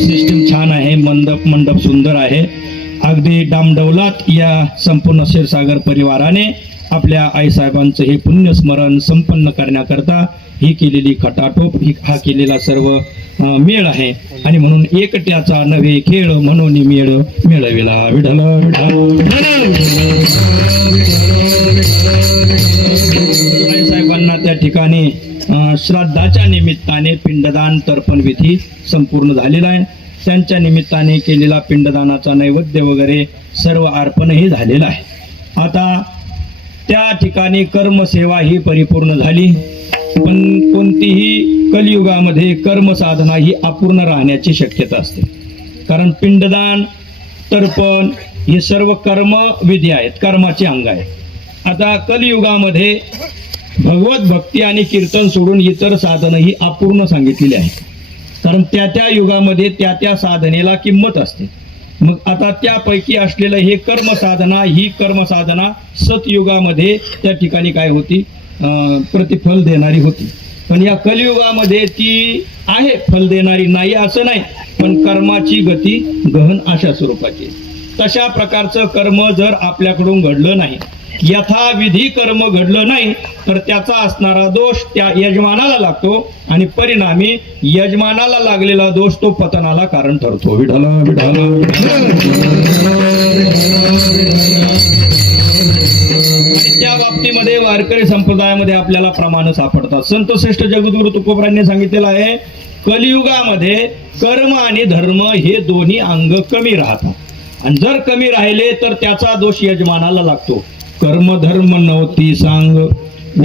System छान आहे, मंडप सुंदर आहे. अगदी डामडौलात या संपूर्ण क्षीरसागर परिवाराने आपल्या आईसाहेबांचं हे पुण्यस्मरण संपन्न करण्याकरता ही केलेली खटाटोप, हा केलेला सर्व मेळ आहे. आणि म्हणून एकट्याचा नव्हे खेळ म्हणून मेळ मेळविला. विठ्ठल आईसाहेबांना त्या ठिकाणी श्राद्धाच्या निमित्ताने पिंडदान तर्पण विधी संपूर्ण झालेला आहे. त्यांच्या निमित्ताने केलेला पिंडदानाचा नैवेद्य वगैरे सर्व अर्पणही झालेला आहे. आता त्या ठिकाणी कर्मसेवा ही परिपूर्ण झाली. पण कोणतीही कलियुगामध्ये कर्मसाधना ही अपूर्ण राहण्याची शक्यता असते. कारण पिंडदान तर्पण हे सर्व कर्म विधी आहेत, कर्माचे अंग आहेत. आता कलियुगामध्ये भगवत भक्ती आणि कीर्तन सोडून इतर साधनं ही अपूर्ण सांगितलेली आहेत. कारण त्या त्या युगामध्ये त्या त्या साधनेला किंमत असते. मग आता त्यापैकी असलेलं हे कर्मसाधना, ही कर्मसाधना सतयुगामध्ये त्या ठिकाणी काय होती, प्रतिफल देणारी होती. पण या कलियुगामध्ये ती आहे, फल देणारी नाही असं नाही, पण कर्माची गती गहन अशा स्वरूपाची. तशा प्रकारचं कर्म जर आपल्याकडून घडलं नाही, यथाविधी कर्म घडलं नाही, तर त्याचा असणारा दोष त्या यजमानाला लागतो आणि परिणामी यजमानाला लागलेला दोष तो पतनाला कारण ठरतो. विठ्ठल विठ्ठल. त्या बाबतीमध्ये वारकरी संप्रदायामध्ये आपल्याला प्रमाण सापडतात. संत श्रेष्ठ जगद्गुरु तुकोबरांनी सांगितलेलं आहे, कलियुगामध्ये कर्म आणि धर्म हे दोन्ही अंग कमी राहतात. आणि जर कमी राहिले तर त्याचा दोष यजमानाला लागतो. कर्म धर्म नव्हती सांग,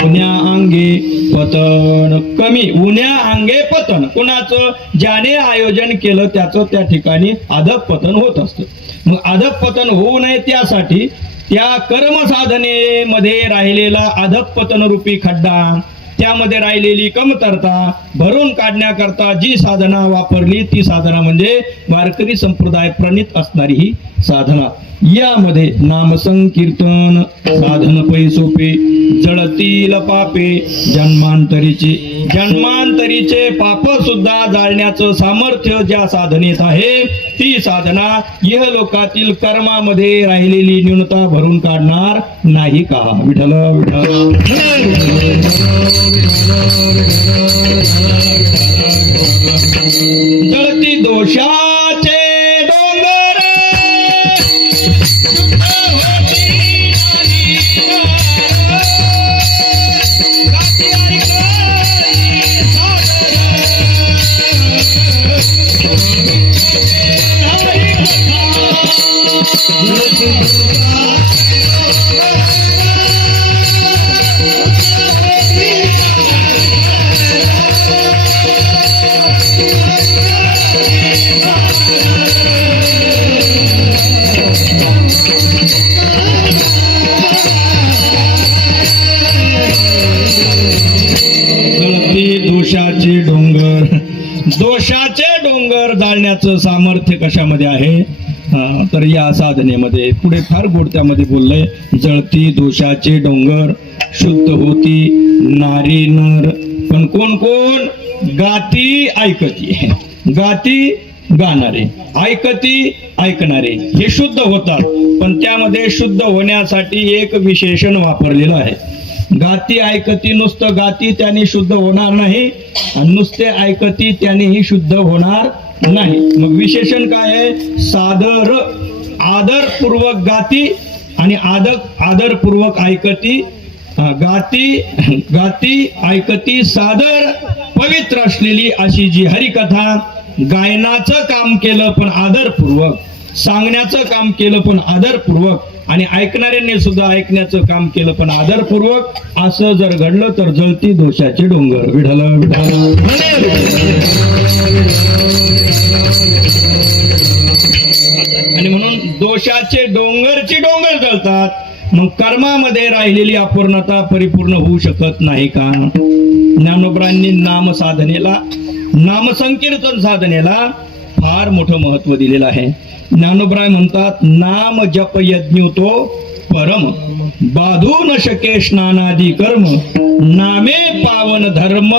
उन्या अंगे पतन. कमी उन्या अंगे पतन. कुणाचं ज्याने आयोजन केलं त्याचं त्या ठिकाणी अधःपतन होत असतं. मग अधःपतन होऊ नये त्यासाठी त्या कर्मसाधनेमध्ये राहिलेला अधःपतन रूपी खड्डा, त्यामध्ये राहिलेली कमतरता भरून काढण्याकरता जी साधना वापरली ती साधना म्हणजे वारकरी संप्रदाय प्रणीत असणारी ही साधना. यामध्ये नाम संकीर्तन साधन पै सोपे, जळतील पापे जन्मांतरीचे पाप सुद्धा जाळण्याचं सामर्थ्य ज्या साधनेत आहे ती साधना इहलोकातील कर्मामध्ये राहिलेली न्यूनता भरून काढणार नाही का. विठ्ठल विठ्ठल. जळती दोषाचे दोषाचे डोंगर जाळण्याचं सामर्थ्य कशामध्ये आहे, तर या साधनेमध्ये. पुढे फार गोड त्यामध्ये बोललंय, जळती दोषाचे डोंगर शुद्ध होती नारी नर. पण कोण कोण गाती ऐकती, गाती गाणारे, ऐकती ऐकणारे हे शुद्ध होतात. पण त्यामध्ये शुद्ध होण्यासाठी एक विशेषण वापरलेलं आहे. गाती ऐकती, नुसतं गाती त्याने शुद्ध होणार नाही आणि नुसते ऐकती त्यानेही शुद्ध होणार नाही. मग विशेषण काय आहे, सादर आदरपूर्वक गाती आणि आदरपूर्वक ऐकती. गाती ऐकती सादर पवित्र असलेली अशी जी हरिकथा गायनाचं काम केलं पण आदरपूर्वक, सांगण्याचं काम केलं पण आदरपूर्वक आणि ऐकणाऱ्यांनी सुद्धा ऐकण्याचं काम केलं पण आदरपूर्वक, असं जर घडलं तर जळती दोषाचे डोंगर. विठ्ठल विठ्ठल. आणि म्हणून दोषाचे डोंगर जळतात. मग कर्मामध्ये राहिलेली अपूर्णता परिपूर्ण होऊ शकत नाही का. ज्ञानोबरांनी नाम साधनेला, नाम संकीर्तन साधनेला फार मोठं महत्व दिलेलं आहे. ज्ञानोबराय म्हणतात, नाम जप यज्ञ तो परम बाधू न शके स्नानादी कर्म नामे पावन धर्म.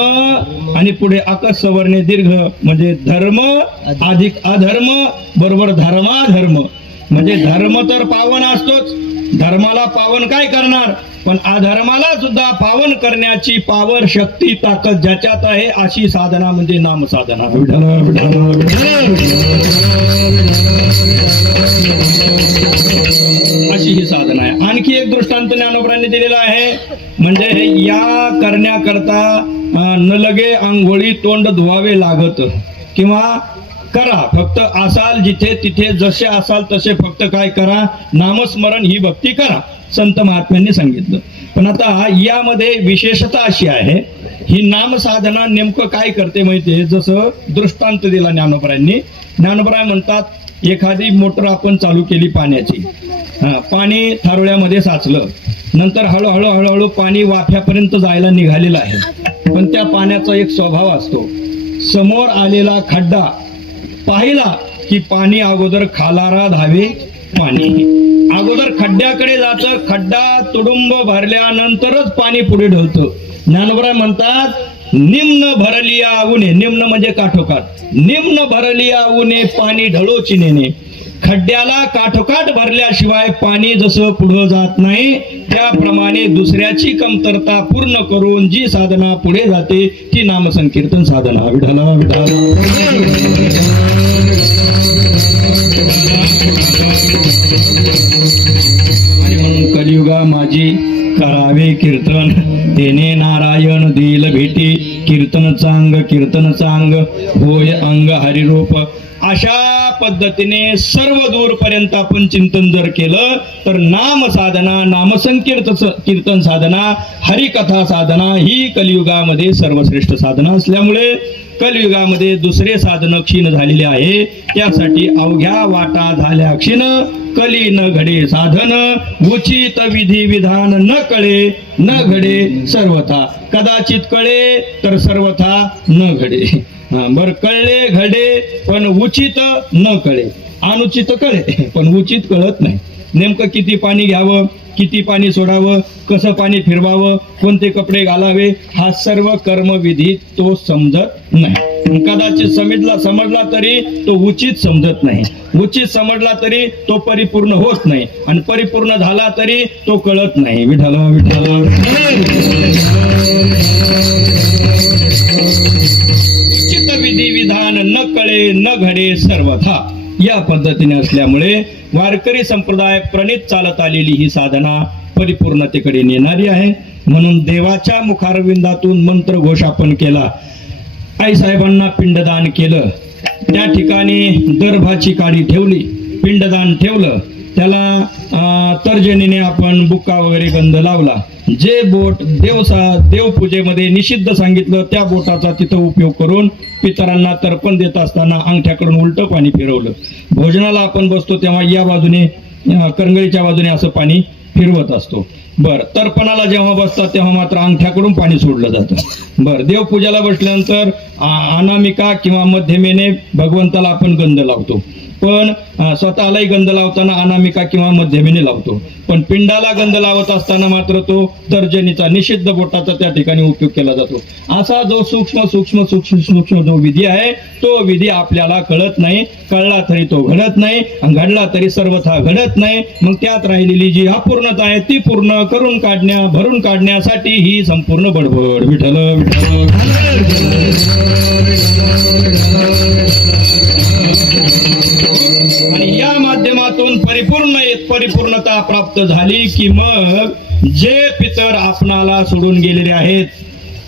आणि पुढे अकस्वर्णे दीर्घ म्हणजे धर्म अधिक अधर्म बरोबर धर्माधर्म. म्हणजे धर्म तर पावन असतोच, धर्माला पावन काय करणार, पण अधर्माला सुद्धा पावन करण्याची पावर शक्ती ताकद ज्याच्यात आहे अशी साधना म्हणजे नाम साधना. अशी ही साधना आहे. आणखी एक दृष्टांत ज्ञानोबरांनी दिलेला आहे. म्हणजे या करण्याकरता न लगे आंघोळी तोंड धुवावे लागत किंवा करा, फक्त असाल जिथे तिथे जसे असाल तसे फक्त काय करा, नामस्मरण ही भक्ती करा, संत महात्म्यांनी सांगितलं. पण आता यामध्ये विशेषता अशी आहे, ही नाम साधना नेमकं काय करते माहितीये. जसं दृष्टांत दिला ज्ञानोबरांनी. ज्ञानोबराय म्हणतात एखादी मोटर आपण चालू केली पाण्याची, पाणी थारोळ्यामध्ये साचलं, नंतर हळूहळू हळूहळू पाणी वाफ्यापर्यंत जायला निघालेलं आहे. पण त्या पाण्याचा एक स्वभाव असतो, समोर आलेला खड्डा पाहिला की पाणी अगोदर खालारा धावे पाणी, अगोदर खड्ड्याकडे जातं, खड्डा तुडुंब भरल्यानंतरच पाणी पुढे ढळतं. ज्ञानोबराय म्हणतात निम्न भरलिया उने, निम्न म्हणजे काठोकाठ, निम्न भरलिया उने पाणी ढळोची नेणे. खड्ड्याला काठोकाठ भरल्याशिवाय पाणी जसं पुढं जात नाही, त्याप्रमाणे दुसऱ्याची कमतरता पूर्ण करून जी साधना पुढे जाते ती नामसंकीर्तन साधना. विठ्ठला विठ्ठला. आणि म्हणून कलियुगा माझी करावे कीर्तन, तेने नारायण देईल भेटी, कीर्तन चांग होय अंग हरिरूप. अशा पद्धतीने सर्व दूरपर्यंत आपण चिंतन जर केलं तर नाम साधना, कीर्तन साधना, हरिकथा साधना ही कलियुगामध्ये सर्वश्रेष्ठ साधना असल्यामुळे कलियुगामध्ये दुसरे साधन क्षीण झालेले आहे. त्यासाठी अवघ्या वाटा झाल्या क्षीण, कली न घडे साधन, उचित विधी विधान न कळे, न घडे सर्वथा. कदाचित कळे तर सर्वथा न घडे. बर कळले घडे पण उचित न कळे, अनुचित कळे पण उचित कळत नाही. नेमकं किती पाणी घ्यावं, किती पाणी सोडावं, कसं पाणी फिरवावं, कोणते कपडे घालावे, हा सर्व कर्मविधी तो समजत नाही. कदाचित समजला तरी तो उचित समजत नाही, उचित समजला तरी तो परिपूर्ण होत नाही, आणि परिपूर्ण झाला तरी तो कळत नाही. विठ्ठला विठ्ठला. उचित विधी विधान न कळे न घडे सर्वथा. या पद्धतीने असल्यामुळे वारकरी संप्रदाय प्रणित चालत आलेली ही साधना परिपूर्णतेकडे नेणारी आहे. म्हणून देवाच्या मुखारविंदातून मंत्र घोष आपण केला, आईसाहेबांना पिंडदान केलं, त्या ठिकाणी दर्भाची काडी ठेवली, पिंडदान ठेवलं, त्याला तर्जनीने आपण बुक्का वगैरे गंध लावला. जे बोट देवपूजेमध्ये निषिद्ध सांगितलं त्या बोटाचा तिथं उपयोग करून पितरांना तर्पण देत असताना अंगठ्याकडून उलट पाणी फिरवलं. भोजनाला आपण बसतो तेव्हा या बाजूने करंगळीच्या बाजूने असं पाणी फिरवत असतो. बर तर्पणाला जेव्हा बसतात तेव्हा मात्र अंगठ्याकडून पाणी सोडलं जातं. बर देवपूजाला बसल्यानंतर अनामिका किंवा मध्यमेने भगवंताला आपण गंध लावतो, पण स्वतःलाही गंध लावताना अनामिका किंवा मध्यमेने लावतो. पण पिंडाला गंध लावत असताना मात्र तो तर्जनीचा निषिद्ध बोटाचा त्या ठिकाणी उपयोग केला जातो. असा जो सूक्ष्म जो विधी आहे तो विधी आपल्याला कळत नाही, कळला तरी तो घडत नाही, घडला तरी सर्वथा घडत नाही. मग त्यात राहिलेली जी अपूर्णता आहे ती पूर्ण करून भरून काढण्यासाठी ही संपूर्ण बडबड. विठ्ठल विठ्ठल. आणि या माध्यमातून परिपूर्णता प्राप्त झाली की मग जे पितर आपणाला सोडून गेलेले आहेत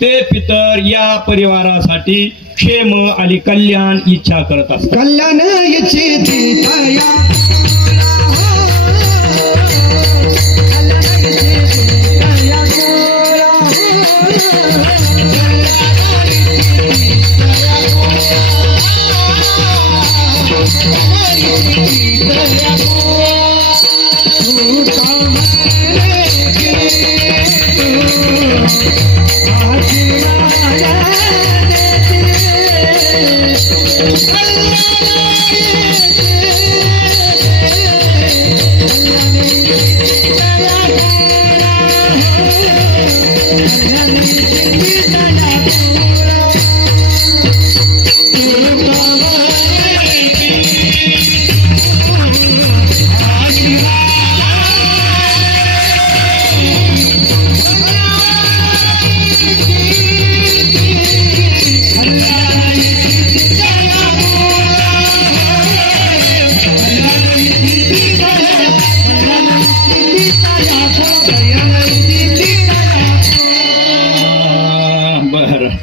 ते पितर या परिवारासाठी क्षेम आणि कल्याण इच्छा करत असतात. कल्याण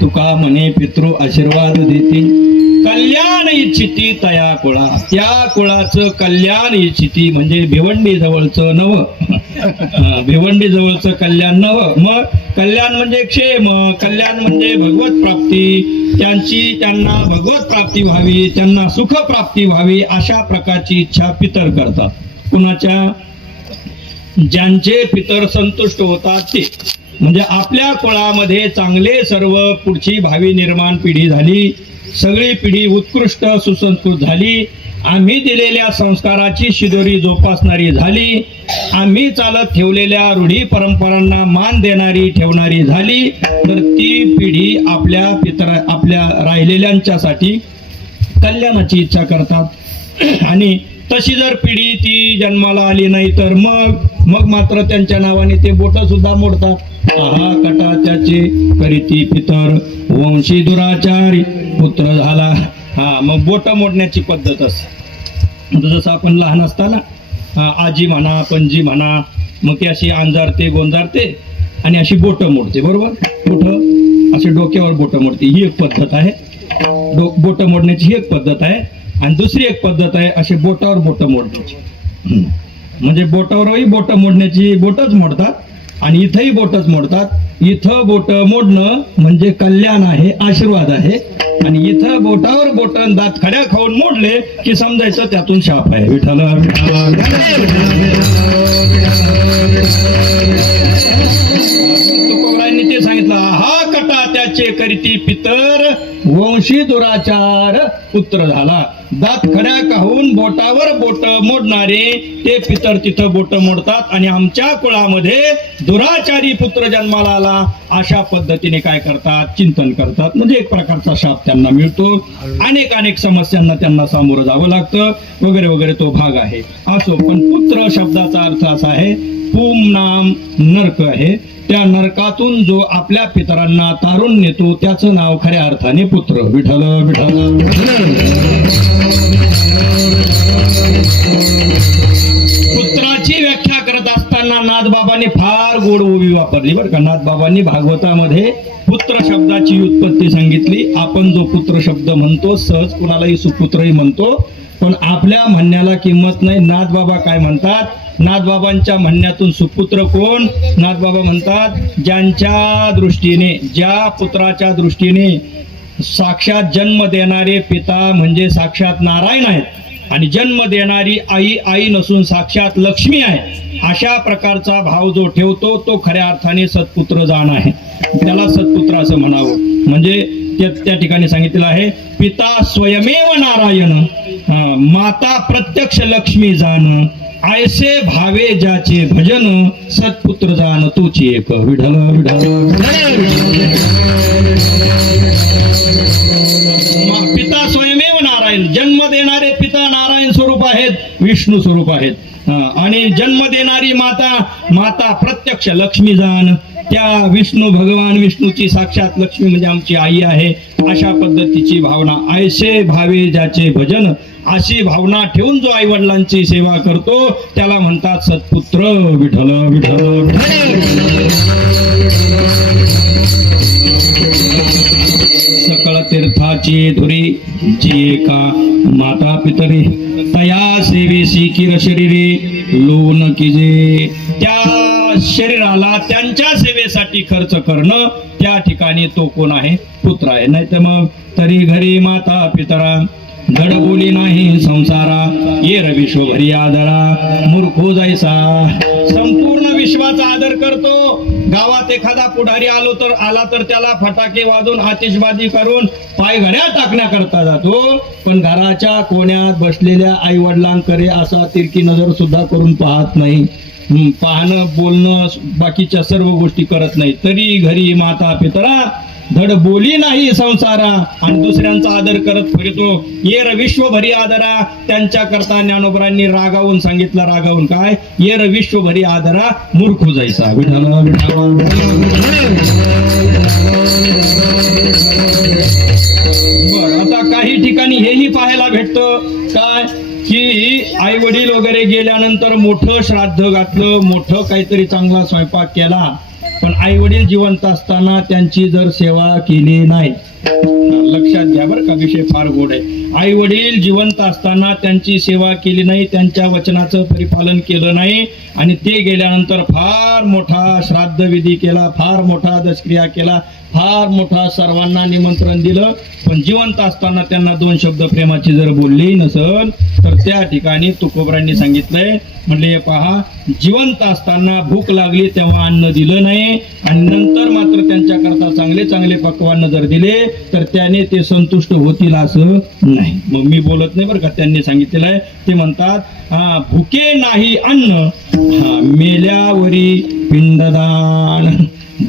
तुका म्हणे पितृ आशीर्वाद देते, कल्याण इच्छिती तया कुळा, त्या कुळाचं कल्याण इच्छिती म्हणजे भिवंडी जवळचं नव, भिवंडी जवळचं कल्याण नव. मग कल्याण म्हणजे क्षेम, कल्याण म्हणजे भगवत प्राप्ती, त्यांना भगवत प्राप्ती व्हावी, त्यांना सुख प्राप्ती व्हावी अशा प्रकारची इच्छा पितर करतात. कुणाच्या? ज्यांचे पितर संतुष्ट होतात ते. म्हणजे आपल्या कुळामध्ये चांगले सर्व पुढची भावी निर्माण पिढी झाली, सगळी पिढी उत्कृष्ट सुसंस्कृत झाली, आम्ही दिलेल्या संस्काराची शिदोरी जोपासणारी झाली, आम्ही चालत ठेवलेल्या रूढी परंपरांना मान देणारी ठेवणारी झाली, तर ती पिढी आपल्या राहिलेल्यांच्यासाठी कल्याणाची इच्छा करतात. आणि तशी जर पिढी ती जन्माला आली नाही तर मग मात्र त्यांच्या नावाने ते बोट सुद्धा मोडतात. आहा कटा त्याचे करीती पितर, वंशी दुराचारी पुत्र झाला. मग बोट मोडण्याची पद्धत असते. जसं आपण लहान असताना आजी म्हणा, पणजी म्हणा, मग ती अशी अंजारते गोंजारते आणि अशी बोट मोडते, बरोबर? कुठं? असे डोक्यावर बोट मोडते. ही एक पद्धत आहे. बोट मोडण्याची ही एक पद्धत आहे. आणि दुसरी एक पद्धत आहे असे बोटावर बोट मोडण्याची. म्हणजे बोटावरही बोट मोडण्याची, बोटच मोडतात आणि इथंही बोटच मोडतात. इथं बोट मोडणं म्हणजे कल्याण आहे, आशीर्वाद आहे. आणि इथं बोटावर बोट दात खड्या खाऊन मोडले की समजायचं त्यातून शाप आहे. विठ्ठल तुकोबरायांनी ते सांगितलं, हा कटा त्याचे करीती पितर, वंशी दुराचार पुत्र झाला. दात खड्या खाऊन बोटावर बोट मोडणारे ते पितर तिथं बोट मोडतात आणि आमच्या कुळामध्ये दुराचारी पुत्र जन्माला आला अशा पद्धतीने काय करतात? चिंतन करतात. म्हणजे एक प्रकारचा शाप त्यांना मिळतो. अनेक समस्यांना त्यांना सामोरं जावं लागतं वगैरे वगैरे. तो भाग आहे. असो, पण पुत्र शब्दाचा अर्थ असा आहे, पुम नाम नरक आहे. त्या नरकातून जो आपल्या पितरांना तारून नेतो त्याचं नाव खऱ्या अर्थाने पुत्र. विठ्ठल विठ्ठल. पुत्राची व्याख्या करत असताना नाथबाबांनी फार गोड ओवी वापरली बरं का. नाथबाबांनी भागवतामध्ये पुत्र शब्दाची उत्पत्ती सांगितली. आपण जो पुत्र शब्द म्हणतो सहज कुणालाही सुपुत्रही म्हणतो, पण आपल्या म्हणण्याला किंमत नाही. नाथबाबा काय म्हणतात? नाथबाबांच्या म्हणण्यातून सुपुत्र कोण? नाथबाबा म्हणतात, ज्यांच्या दृष्टीने, ज्या पुत्राच्या दृष्टीने साक्षात जन्म देणारे पिता म्हणजे साक्षात नारायण आहेत आणि जन्म देणारी आई नसून साक्षात लक्ष्मी आहे, अशा प्रकारचा भाव जो ठेवतो तो खऱ्या अर्थाने सत्पुत्र जाण आहे. त्याला सत्पुत्र असं म्हणावं. म्हणजे त्या ठिकाणी सांगितलेलं आहे, पिता स्वयमेव नारायण, माता प्रत्यक्ष लक्ष्मी जाण, ऐसे भावे ज्याचे भजन, सत्पुत्र जाण तूची एक. विठ्ठल विठ्ठल. पिता स्वयमेव नारायण, जन्म देणारे पिता नारायण स्वरूप आहेत, विष्णू स्वरूप आहेत. आणि जन्म देणारी माता प्रत्यक्ष लक्ष्मी जाण, त्या विष्णू भगवान विष्णूची साक्षात लक्ष्मी म्हणजे आमची आई आहे, अशा पद्धतीची भावना. ऐसे भावे ज्याचे भजन, अशी भावना ठेवून जो आई वडिलांची सेवा करतो त्याला म्हणतात सत्पुत्र. विठ्ठल विठ्ठल. सकळ तीर्थाची धुरी जी एका माता पितरी, तया सेवेसी किर शरीरे लोन किजे. त्या शरीराला त्यांच्या सेवेसाठी खर्च करणं, त्या ठिकाणी तो कोण आहे? पुत्र आहे. नाही तर मग तरी घरी माता पितरा, धड बोली नाही संसारा, येर विश्वभरी आदरा, मूर्खो जायसा. संपूर्ण विश्वाचा आदर करतो. गावात एखादा पुढारी आला तर त्याला फटाके वाजून आतिषबाजी करून पाय घड्या टाकण्याकरता जातो, पण घराच्या कोण्यात बसलेल्या आई वडिलांकडे असा तिरकी नजर सुद्धा करून पाहत नाही. पाहणं बोलणं बाकीच्या सर्व गोष्टी करत नाही. तरी घरी माता पितरा, धड बोली नाही संसारा, आणि दुसऱ्यांचा आदर करत फिरतो. येर विश्वभरी आदरा. त्यांच्या करता ज्ञानोबरांनी रागावून सांगितलं. रागावून काय? येर विश्वभरी आदरा, मूर्ख जायचा. बर, आता काही ठिकाणी हेही पाहायला भेटतं काय की आई वडील वगैरे गेल्यानंतर मोठं श्राद्ध घातलं, मोठं काहीतरी चांगला स्वयंपाक केला पण आई वडील जिवंत असताना त्यांची जर सेवा केली नाही, लक्षात घ्या बरं का, विषय फार गोड आहे. आई वडील जिवंत असताना त्यांची सेवा केली नाही, त्यांच्या वचनाचं परिपालन केलं नाही आणि ते गेल्यानंतर फार मोठा श्राद्ध विधी केला, फार मोठा दशक्रिया केला, फार मोठा सर्वांना निमंत्रण दिलं, पण जिवंत असताना त्यांना 2 शब्द प्रेमाची जर बोलली नसल तर त्या ठिकाणी तुकोबरांनी सांगितलंय, म्हणले पहा, जिवंत असताना भूक लागली तेव्हा अन्न दिलं नाही आणि नंतर मात्र त्यांच्याकरता चांगले चांगले पक्वान्न जर दिले तर त्याने ते संतुष्ट होतील असं नाही. मग मी बोलत नाही बरं का, त्यांनी सांगितलेलं आहे. ते म्हणतात भुके नाही अन्न, मेल्यावरी पिंडदान.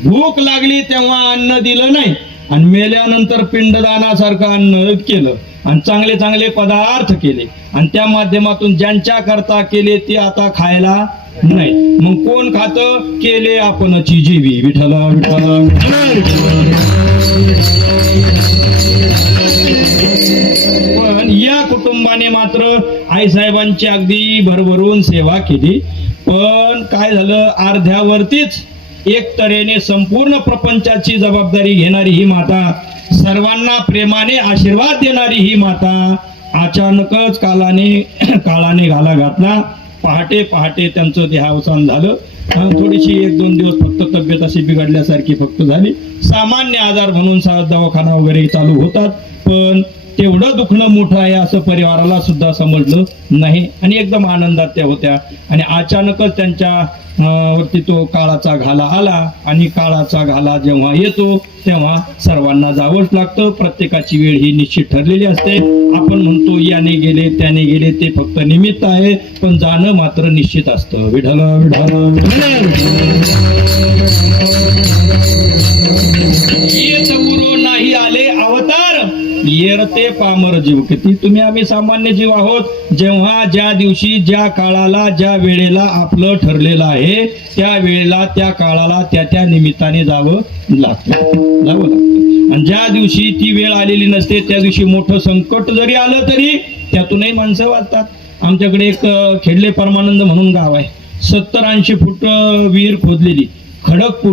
भूक लागली तेव्हा अन्न दिलं नाही आणि मेल्यानंतर पिंडदानासारखं अन्न केलं आणि चांगले चांगले पदार्थ केले आणि त्या माध्यमातून ज्यांच्या करता केले ते आता खायला नाही. मग कोण खातं? केले आपणची जीवी. विठ्ठला विठ्ठला. पण या कुटुंबाने मात्र आईसाहेबांची अगदी भरभरून सेवा केली. पण काय झालं, अर्ध्यावरतीच एक तऱ्हेने संपूर्ण प्रपंचाची जबाबदारी घेणारी ही माता, सर्वांना प्रेमाने आशीर्वाद देणारी ही माता अचानकच काळाने घाला घातला. पहाटे पहाटे त्यांचं देहावसान झालं. थोडीशी 1-2 दिवस फक्त तब्येत अशी बिघडल्यासारखी फक्त झाली. सामान्य आजार म्हणून दवाखाना वगैरे चालू होतात, पण तेवढं दुखणं मोठं आहे असं परिवाराला सुद्धा समजलं नाही आणि एकदम आनंदात त्या होत्या. आणि अचानकच त्यांच्या वरती तो काळाचा घाला आला आणि काळाचा घाला जेव्हा येतो तेव्हा सर्वांना जावंच लागतं. प्रत्येकाची वेळ ही निश्चित ठरलेली असते. आपण म्हणतो याने गेले त्याने गेले, ते फक्त निमित्त आहे, पण जाणं मात्र निश्चित असतं. विठ्ठला विठ्ठला. येत गुरु नाही आले अवतार, येरते पामर जीव किती. तुम्ही आम्ही सामान्य जीव आहोत. जेव्हा ज्या दिवशी ज्या काळाला ज्या वेळेला आपलं ठरलेलं आहे त्या वेळेला त्या काळाला त्या निमित्ताने जावं लागतं. आणि ज्या दिवशी ती वेळ आलेली नसते त्या दिवशी मोठं संकट जरी आलं तरी त्यातूनही माणसं वाचतात. आमच्याकडे एक खेडले परमानंद म्हणून गाव आहे. 70-80 फूट विहीर खोदलेली, खडक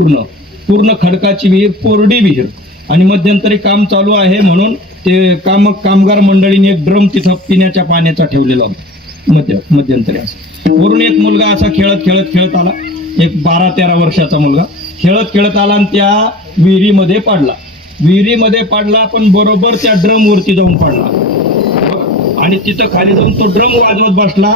पूर्ण खडकाची विहीर, कोरडी विहीर. आणि मध्यंतरी काम चालू आहे म्हणून ते कामगार मंडळीने एक ड्रम तिथं पिण्याच्या पाण्याचा ठेवलेला होता मध्यंतरी. असं वरून एक मुलगा असा खेळत आला, एक 12-13 वर्षाचा मुलगा खेळत आला आणि त्या विहिरीमध्ये पडला. पण बरोबर त्या ड्रम वरती जाऊन पडला आणि तिथं खाली जाऊन तो ड्रम वाजवत बसला.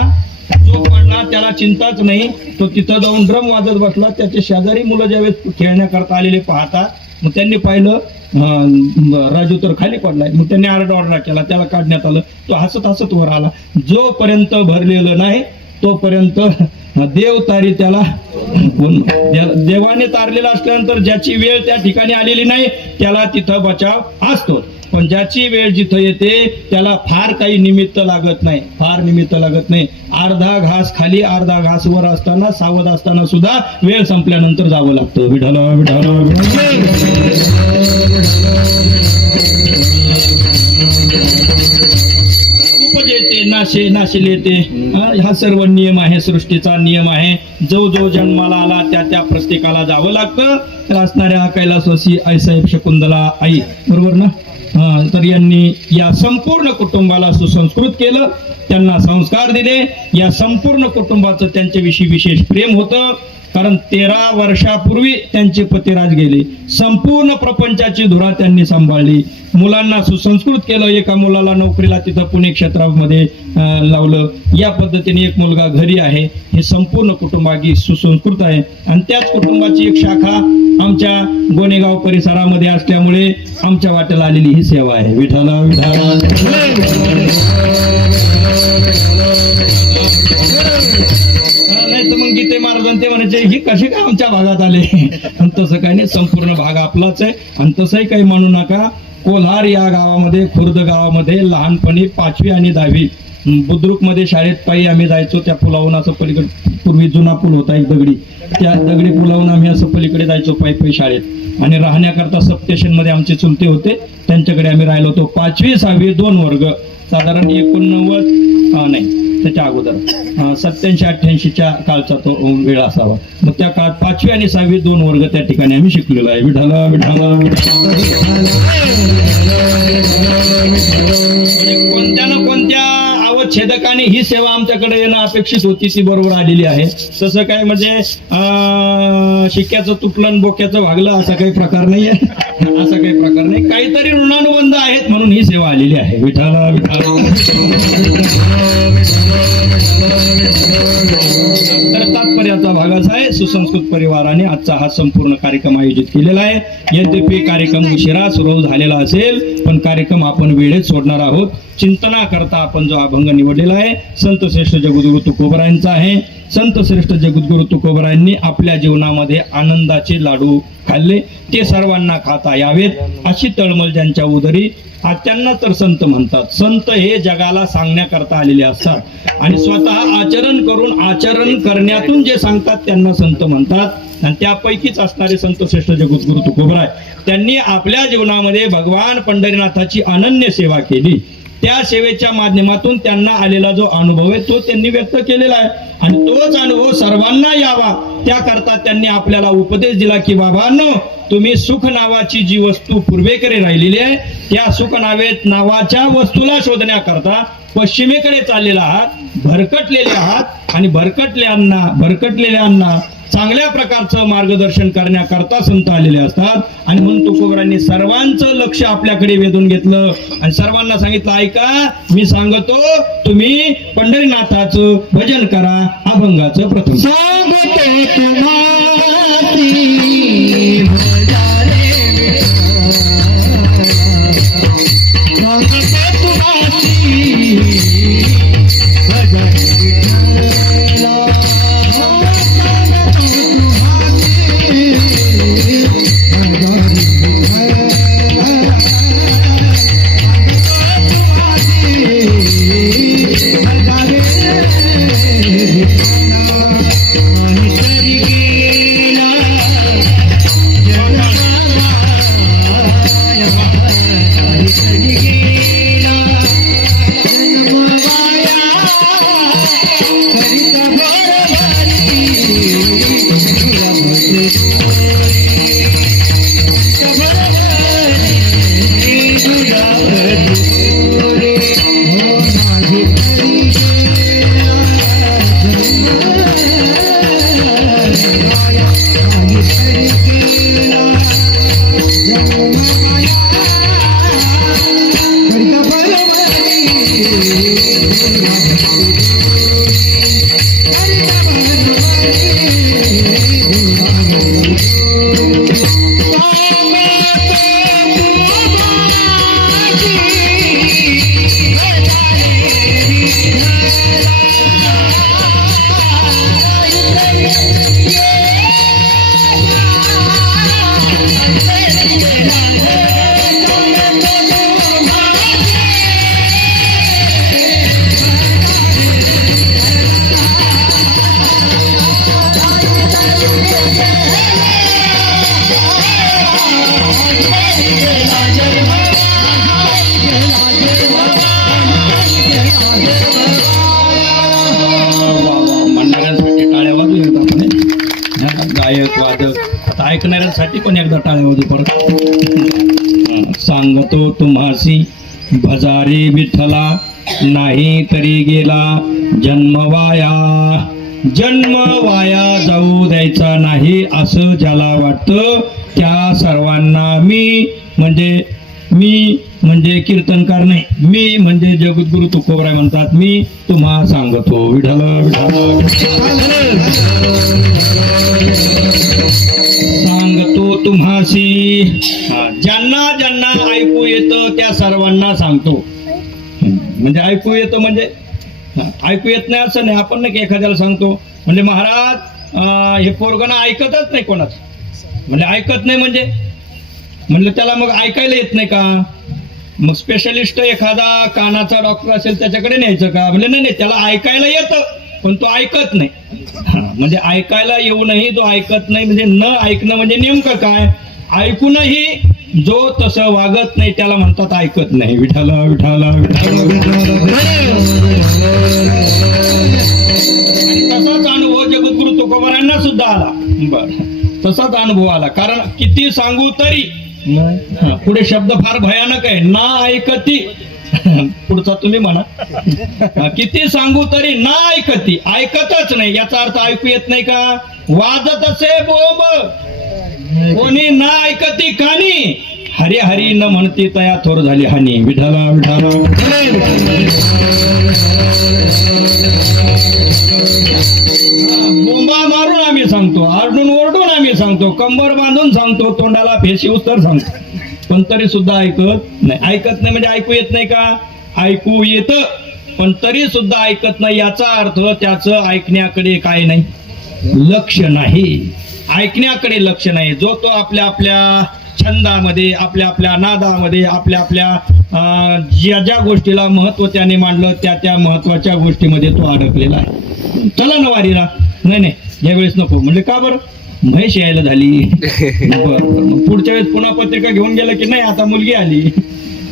जो पडला त्याला चिंताच नाही, तो तिथं जाऊन ड्रम वाजत बसला. त्याचे शेजारी मुलं ज्यावेळेस खेळण्याकरता आलेले पाहतात, मग त्यांनी पाहिलं राजू तर खाली पडलाय. मग त्यांनी आरडाओरडा केला, त्याला काढण्यात आलं. तो हसत वर आला. जोपर्यंत भरलेलं नाही तोपर्यंत देव तारी त्याला. देवाने तारलेला असल्यानंतर ज्याची वेळ त्या ठिकाणी आलेली नाही त्याला तिथं बचाव असतो, पण ज्याची वेळ जिथं येते त्याला फार काही निमित्त लागत नाही. अर्धा घास खाली अर्धा घास वर असताना, सावध असताना सुद्धा वेळ संपल्यानंतर जावं लागतं. विठ्ठला विठ्ठला. उपजेते नाशे लेते, हा सर्व नियम आहे, सृष्टीचा नियम आहे. जो जन्माला आला त्या प्रत्येकाला जावं लागतं. तर असणाऱ्या कैलासवासी आईसाहेब शकुंतला आई, बरोबर ना? तर यांनी या संपूर्ण कुटुंबाला सुसंस्कृत केलं, त्यांना संस्कार दिले. या संपूर्ण कुटुंबाचं त्यांच्याविषयी विशेष प्रेम होतं, कारण 13 वर्षापूर्वी त्यांचे पतिराज गेले. संपूर्ण प्रपंचाची धुरा त्यांनी सांभाळली. मुलांना सुसंस्कृत केलं. एका मुलाला नोकरीला तिथं पुणे क्षेत्रामध्ये लावलं. या पद्धतीने एक मुलगा घरी आहे. हे संपूर्ण कुटुंबाची सुसंस्कृत आहे आणि त्याच कुटुंबाची एक शाखा आमच्या गोनेगाव परिसरामध्ये असल्यामुळे आमच्या वाट्याला आलेली ही सेवा आहे. विठ्ठला विठ्ठला. नाही तर मग गीते महाराजांनी ते म्हणायचे ही कशी काय आमच्या भागात आले. तसं काही नाही, संपूर्ण भाग आपलाच आहे. आणि तसंही काही म्हणू नका. कोल्हार या गावामध्ये, खुर्द गावामध्ये लहानपणी 5वी आणि 10वी बुद्रुक मध्ये शाळेत पायी आम्ही जायचो. त्या पुलावून असं पलीकडे, पूर्वी जुना पूल होता एक दगडी, त्या दगडी पुलावून आम्ही असं पलीकडे जायचो पायी शाळेत. आणि राहण्याकरता सब स्टेशन मध्ये आमचे चुलते होते, त्यांच्याकडे आम्ही राहिलो होतो. 5वी 6वी 2 वर्ग साधारण 89 नाही त्याच्या अगोदर 87-88च्या काळचा तो वेळ असावा. मग त्या काळात 5वी आणि 6वी 2 वर्ग त्या ठिकाणी आम्ही शिकलेलो आहे. विठाला विठाला कोणत्या ना कोणत्या अवच्छेदकाने ही सेवा आमच्याकडे येणं अपेक्षित होती, ती बरोबर आलेली आहे. तसं काय म्हणजे शिक्क्याचं तुटलं बोक्याचं भागलं असा काही प्रकार नाही आहे. असा काही प्रकार नाही, काहीतरी ऋणानुबंध आहेत म्हणून ही सेवा आलेली आहे. विठाला विठाला. तर तात्पर्याचा भाग असा आहे, सुसंस्कृत परिवाराने आजचा हा संपूर्ण कार्यक्रम आयोजित केलेला आहे. यद्यपि कार्यक्रम उशिरा सुरू झालेला असेल पण कार्यक्रम आपण वेळेत सोडणार आहोत. चिंतना करता आपण जो अभंग निवडलेला आहे संत श्रेष्ठ जगद्गुरु तुकोबरायांचा आहे. संत श्रेष्ठ जगद्गुरु तुकोबरायांनी आपल्या जीवनामध्ये आनंदाचे लाडू खाल्ले, ते सर्वांना खाता यावेत अशी तळमळ ज्यांच्या उदरी. आज त्यांना तर संत म्हणतात. संत हे जगाला सांगण्याकरता आलेले असतात आणि स्वतः आचरण करून आचरण करण्यातून जे सांगतात त्यांना संत म्हणतात. आणि त्यापैकीच असणारे संत श्रेष्ठ जगद्गुरु तुकोबराय त्यांनी आपल्या जीवनामध्ये भगवान पंढरीनाथाची अनन्य सेवा केली. त्या सेवेच्या माध्यमातून त्यांना आलेला जो अनुभव आहे तो त्यांनी व्यक्त केलेला आहे आणि तोच अनुभव सर्वांना यावा त्याकरता त्यांनी आपल्याला उपदेश दिला की बाबांनो, तुम्ही सुख नावाची जी वस्तू पूर्वेकडे राहिलेली आहे त्या सुख नावाच्या वस्तूला शोधण्याकरता पश्चिमेकडे चाललेला आहात, भरकटलेले आहात आणि भरकटलेल्यांना चांगल्या प्रकारचं मार्गदर्शन करण्याकरता संत आलेले असतात. आणि म्हणून तुकोबरांनी सर्वांचं लक्ष आपल्याकडे वेधून घेतलं आणि सर्वांना सांगितलं, ऐका मी सांगतो, तुम्ही पंढरीनाथाचं भजन करा. अभंगाचं प्रथम सांगतो गायक वादक आता ऐकणाऱ्यांसाठी पण एकदा टाळ्या वाजू परत. सांगतो तुम्हासी भजारी विठ्ठला, नाही तरी गेला जन्म वाया जाऊ द्यायचा नाही असं ज्याला वाटतं त्या सर्वांना मी म्हणजे कीर्तनकार नाही, मी म्हणजे जगद्गुरु तुकोबराय म्हणतात, मी तुम्हा सांगतो. विठ्ठल सांगतो तुम्हासी, ज्यांना ज्यांना ऐकू येतं त्या सर्वांना सांगतो. म्हणजे ऐकू येतं म्हणजे ऐकू येत नाही असं नाही. आपण नाही की एखाद्याला सांगतो म्हणजे महाराज हे पोरगणं ऐकतच नाही कोणाच, म्हणजे ऐकत नाही म्हणजे म्हणलं त्याला मग ऐकायला येत नाही का? मग स्पेशलिस्ट एखादा कानाचा डॉक्टर असेल त्याच्याकडे न्यायचं का? म्हणजे नाही, त्याला ऐकायला येतं पण तो ऐकत नाही. म्हणजे ऐकायला येऊनही तो ऐकत नाही, म्हणजे न ऐकणं म्हणजे नेमकं काय? ऐकूनही जो तसं वागत नाही त्याला म्हणतात ऐकत नाही. विठाला विठाला विठाला आणि तसाच अनुभव जगद्गुरु तुकोबारांना सुद्धा आला. बर, तसाच अनुभव आला. कारण किती सांगू तरी पुढे शब्द फार भयानक आहे. ना ऐकती पुढचा तुम्ही म्हणा. किती सांगू तरी ना ऐकती, ऐकतच नाही. याचा अर्थ ऐकू येत नाही का? वाजत असे बोंब कोणी ना ऐकती कानी, हरी हरी न म्हणती तया थोर झाली हानी. विठाला विठाला बोंबा मारून आम्ही सांगतो, आरडून ओरडून आम्ही सांगतो, कंबर बांधून सांगतो, तोंडाला फेशी उत्तर सांगतो, पण तरी सुद्धा ऐकत नाही. ऐकत नाही म्हणजे ऐकू येत नाही का? ऐकू येत पण तरी सुद्धा ऐकत नाही. याचा अर्थ त्याचं ऐकण्याकडे काय नाही, लक्ष नाही. ऐकण्याकडे लक्ष नाही. जो तो आपल्या आपल्या छंदामध्ये, आपल्या आपल्या नादामध्ये, आपल्या आपल्या ज्या ज्या गोष्टीला महत्व त्याने मांडलं त्या त्या महत्वाच्या गोष्टीमध्ये तो अडकलेला आहे. चला ना वारीला, नाही नाही यावेळेस नको. म्हणजे का बरं? म्हैस यायला झाली. बरं, पुढच्या वेळेस पुन्हा पत्रिका घेऊन गेलं की नाही आता मुलगी आली,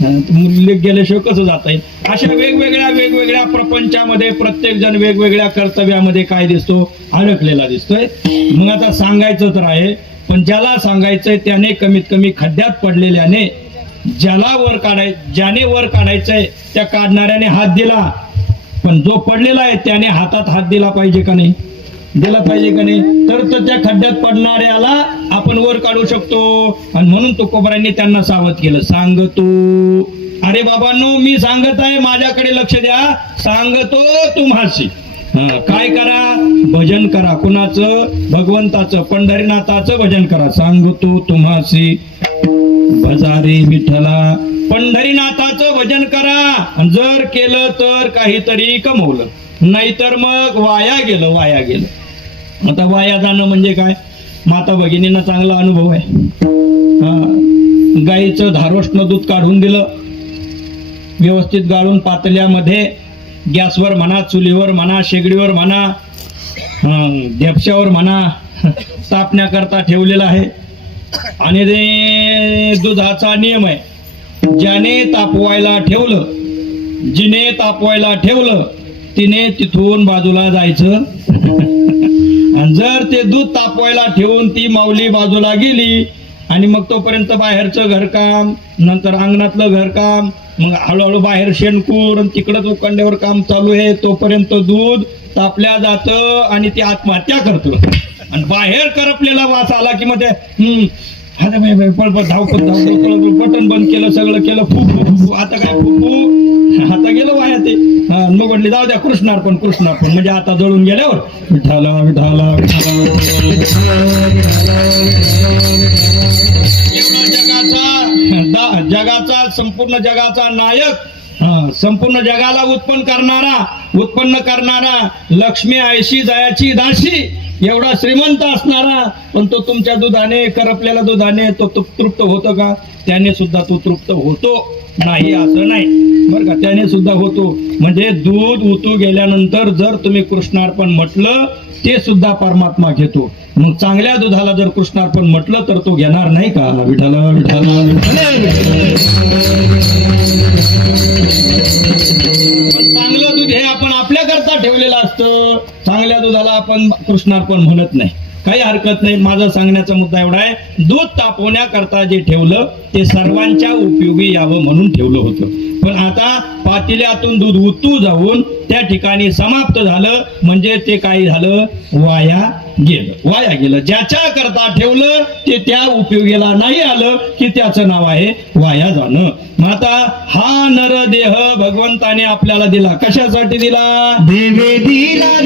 मुलगी गेल्याशिवाय कसं जाता येईल? अशा वेगवेगळ्या प्रपंचामध्ये प्रत्येक जण वेगवेगळ्या कर्तव्यामध्ये काय दिसतो, अडकलेला दिसतोय. मग आता सांगायचं तर आहे, पण ज्याला सांगायचंय त्याने कमीत कमी खड्ड्यात पडलेल्याने, ज्याने वर काढायचंय त्या काढणाऱ्याने हात दिला, पण जो पडलेला आहे त्याने हातात हात दिला पाहिजे का नाही? दिला पाहिजे का नाही? तर त्या खड्ड्यात पडणाऱ्याला आपण वर काढू शकतो. आणि म्हणून तुकोबारांनी त्यांना सावध केलं. सांगतो, अरे बाबांनो मी सांगत आहे, माझ्याकडे लक्ष द्या. सांगतो तुम्हाशी, काय करा? भजन करा. कुणाचं? भगवंताचं, पंढरीनाथाचं भजन करा. सांगतो तुम्हाशी भजारे विठ्ठला, पंढरीनाथाचं भजन करा. जर केलं तर काहीतरी कमवलं, नाहीतर मग वाया गेलं. आता वाया जाणं म्हणजे काय? माता भगिनींना चांगला अनुभव आहे. गाईचं धारोष्ण दूध काढून दिलं, व्यवस्थित गाळून पातल्यामध्ये गॅसवर म्हणा, चुलीवर म्हणा, शेगडीवर म्हणा, धेपशावर म्हणा, तापण्याकरता ठेवलेला आहे. आणि ते दुधाचा नियम आहे, ज्याने तापवायला ठेवलं, जिने तापवायला ठेवलं तिने तिथून बाजूला जायचं. आणि जर ते दूध तापवायला ठेवून ती माऊली बाजूला गेली आणि मग तोपर्यंत बाहेरचं घरकाम, नंतर अंगणातलं घरकाम, मग हळूहळू बाहेर शेणकूर, तिकडंच उकंड्यावर काम चालू आहे, तोपर्यंत दूध तापल्या जातं आणि ती आत्महत्या करतो. आणि बाहेर करपलेला वास आला की मग ते पळपळ धावपळ बटन बंद केलं, सगळं केलं, फुफू आता काय फुफू, आता गेलं वाया ते. मग म्हटले जाऊ द्या, कृष्णार्पण म्हणजे आता जळून गेल्यावर विठाला विठाला एवढा जगाचा संपूर्ण जगाचा नायक, संपूर्ण जगाला उत्पन्न करणारा, लक्ष्मी आयशी दयाची दाशी, एवढा श्रीमंत असणारा, पण तो तुमच्या दुधाने, करपलेल्या दुधाने तो तृप्त होतो का? त्याने सुद्धा तो तृप्त होतो नाही असं नाही बरं का, त्याने सुद्धा होतो. म्हणजे दूध उतू गेल्यानंतर जर तुम्ही कृष्णार्पण म्हटलं, ते सुद्धा परमात्मा घेतो. मग चांगल्या दुधाला जर कृष्णार्पण म्हटलं तर तो घेणार नाही का? विठाला विठाला चांगलं दूध हे आपण आपल्याकरता ठेवलेलं असतं. चांगल्या दुधाला आपण कृष्णार्पण म्हणत नाही, काही हरकत नाही. माझा सांगण्याचा मुद्दा एवढा आहे, दूध तापवण्याकरता जे ठेवलं ते सर्वांच्या उपयोगी यावं म्हणून ठेवलं होतं. पण आता पातेल्यातून दूध उतू जाऊन त्या ठिकाणी समाप्त झालं, म्हणजे ते काय झालं? वाया गेलं. ज्याच्या करता ठेवलं ते त्या उपयोगीला नाही आलं की त्याचं नाव आहे वाया जाणं. मग आता हा नरदेह भगवंताने आपल्याला दिला, कशासाठी दिला? देवे दिला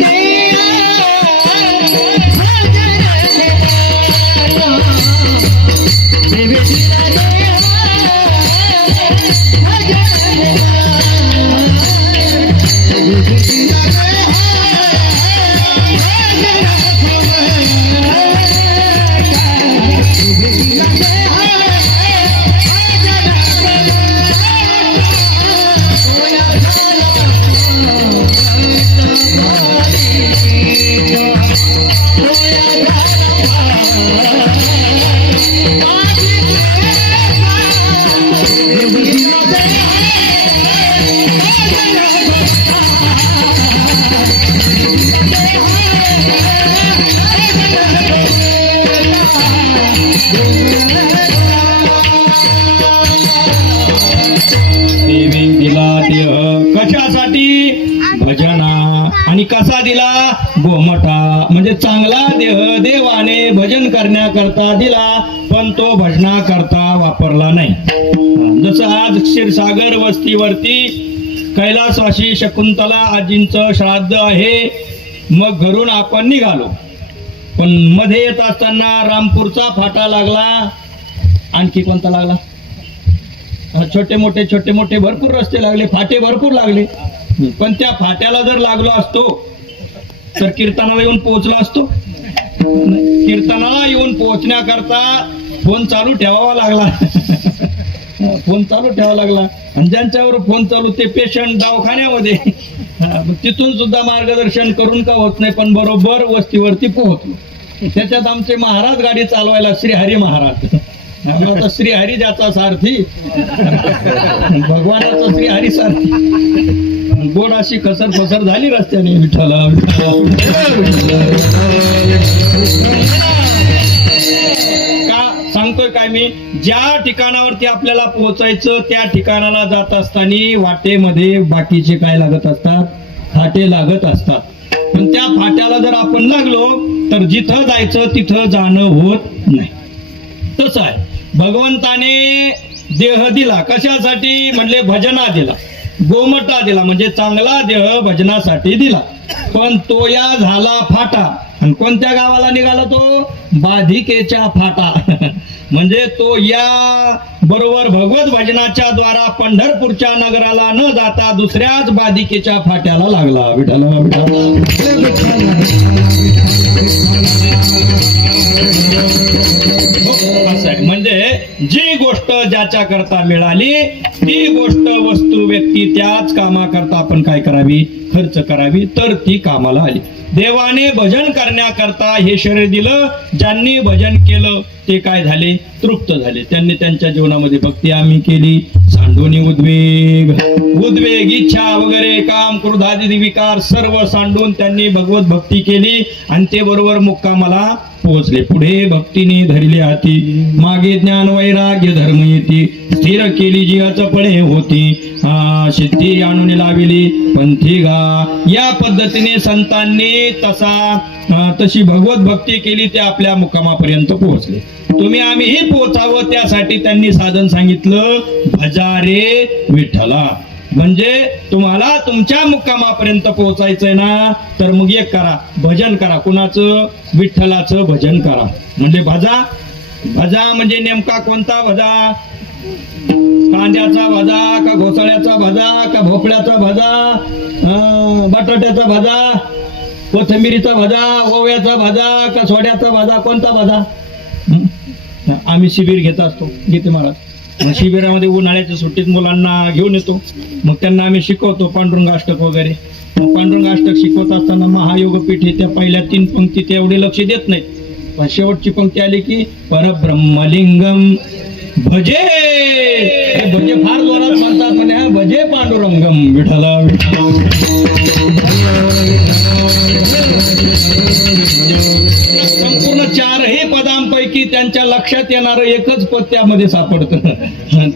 कशासाठी? भजना. आणि कसा दिला? गोमटा. म्हणजे चांगला देह देवाने भजन करण्याकरता दिला, पण तो भजना करता वापरला नाही. जसं आज क्षीरसागर वस्तीवरती कैलासवासी शकुंतला आजींचं श्राद्ध आहे. मग घरून आपण निघालो, पण मध्ये येत असताना रामपूरचा फाटा लागला. आणखी कोणता लागला? छोटे मोठे भरपूर रस्ते लागले, फाटे भरपूर लागले. पण त्या फाट्याला जर लागलो असतो तर कीर्तनाला येऊन पोहोचलो असतो? कीर्तनाला येऊन पोहोचण्याकरता फोन चालू ठेवावा लागला. फोन चालू ठेवावा लागला. आणि ज्यांच्यावर फोन चालू ते पेशंट दवाखान्यामध्ये, तिथून सुद्धा मार्गदर्शन करून का होत नाही, पण बरोबर वस्तीवरती पोहोचलो. त्याच्यात आमचे महाराज गाडी चालवायला, श्रीहरी महाराज. आता श्रीहरी ज्याचा सारथी, भगवानाचा श्रीहरी सारथी. गोड अशी कसर फसर झाली रस्त्याने. विठ्ठला का सांगतोय काय मी? ज्या ठिकाणावरती आपल्याला पोहोचायचं त्या ठिकाणाला जात असताना वाटेमध्ये बाकीचे काय लागत असतात? फाटे लागत असतात. पण त्या फाट्याला जर आपण लागलो तर जिथं जायचं तिथं जाणं होत नाही. तसं आहे. भगवंताने देह दिला कशासाठी? म्हणले भजना दिला, गोमटा दिला, म्हणजे चांगला देह भजनासाठी दिला. पण तो या झाला फाटा. आणि कोणत्या गावाला निघाला तो? बाधिकेच्या फाटा. म्हणजे तो या बरोबर भगवत भजनाच्या द्वारा पंढरपूरच्या नगराला न जाता दुसऱ्याच बाधिकेच्या फाट्याला लागला. विठ्ठला म्हणजे जी गोष्ट ज्याच्या करता मिळाली ती गोष्ट, वस्तू, व्यक्ती त्याच कामाकरता आपण काय करावी? खर्च करावी, तर ती कामाला आली. देवाने भजन करण्याकरता हे शरीर दिलं. ज्यांनी भजन केलं ते काय झाले? तृप्त झाले. त्यांनी त्यांच्या जीवनामध्ये भक्ती आम्ही केली. सांडूनी उद्वेग, इच्छा वगैरे, काम, क्रोधादी विकार सर्व सांडून त्यांनी भगवत भक्ती केली आणि ते बरोबर मुक्कामाला पोहोचले. पुढे भक्तीने धरले हाती, मागे ज्ञान वैराग्य धर्म येती, स्थिर केली जियाचं पळे होती, सिद्धी आणून लाविली पंथी गा. या पद्धतीने संतांनी तशी भगवत भक्ती केली, ते आपल्या मुक्कामापर्यंत पोहोचले. तुम्ही आम्हीही पोहोचावं त्यासाठी त्यांनी साधन सांगितलं, भजारे विठ्ठला. म्हणजे तुम्हाला तुमच्या मुक्कामापर्यंत पोहोचायचंय ना, तर मग एक करा, भजन करा. कुणाचं? विठ्ठलाचं भजन करा. म्हणजे भजा म्हणजे नेमका कोणता भजा? कांद्याचा भजा का घोसाळ्याचा भजा का भोपळ्याचा भजा, बटाट्याचा भजा, कोथिंबिरीचा भजा, ओव्याचा भजा का सोड्याचा भजा? कोणता भजा? आम्ही शिबिर घेत असतो, गीते महाराज. शिबिरामध्ये उन्हाळ्याच्या सुट्टीत मुलांना घेऊन येतो. मग त्यांना आम्ही शिकवतो पांडुरंगाष्टक वगैरे. पांडुरंगाष्टक शिकवत असताना महायोगपीठ हे त्या पहिल्या 3 पंक्ती ते एवढे लक्ष देत नाहीत. पण शेवटची पंक्ती आली की परब्रह्मलिंगम भजे. भजे फार जोरात म्हणतात, म्हणजे भजे पांडुरंगम विठ्ठला. संपूर्ण 4ही पदांपैकी त्यांच्या लक्षात येणारं एकच पद त्यामध्ये सापडतं,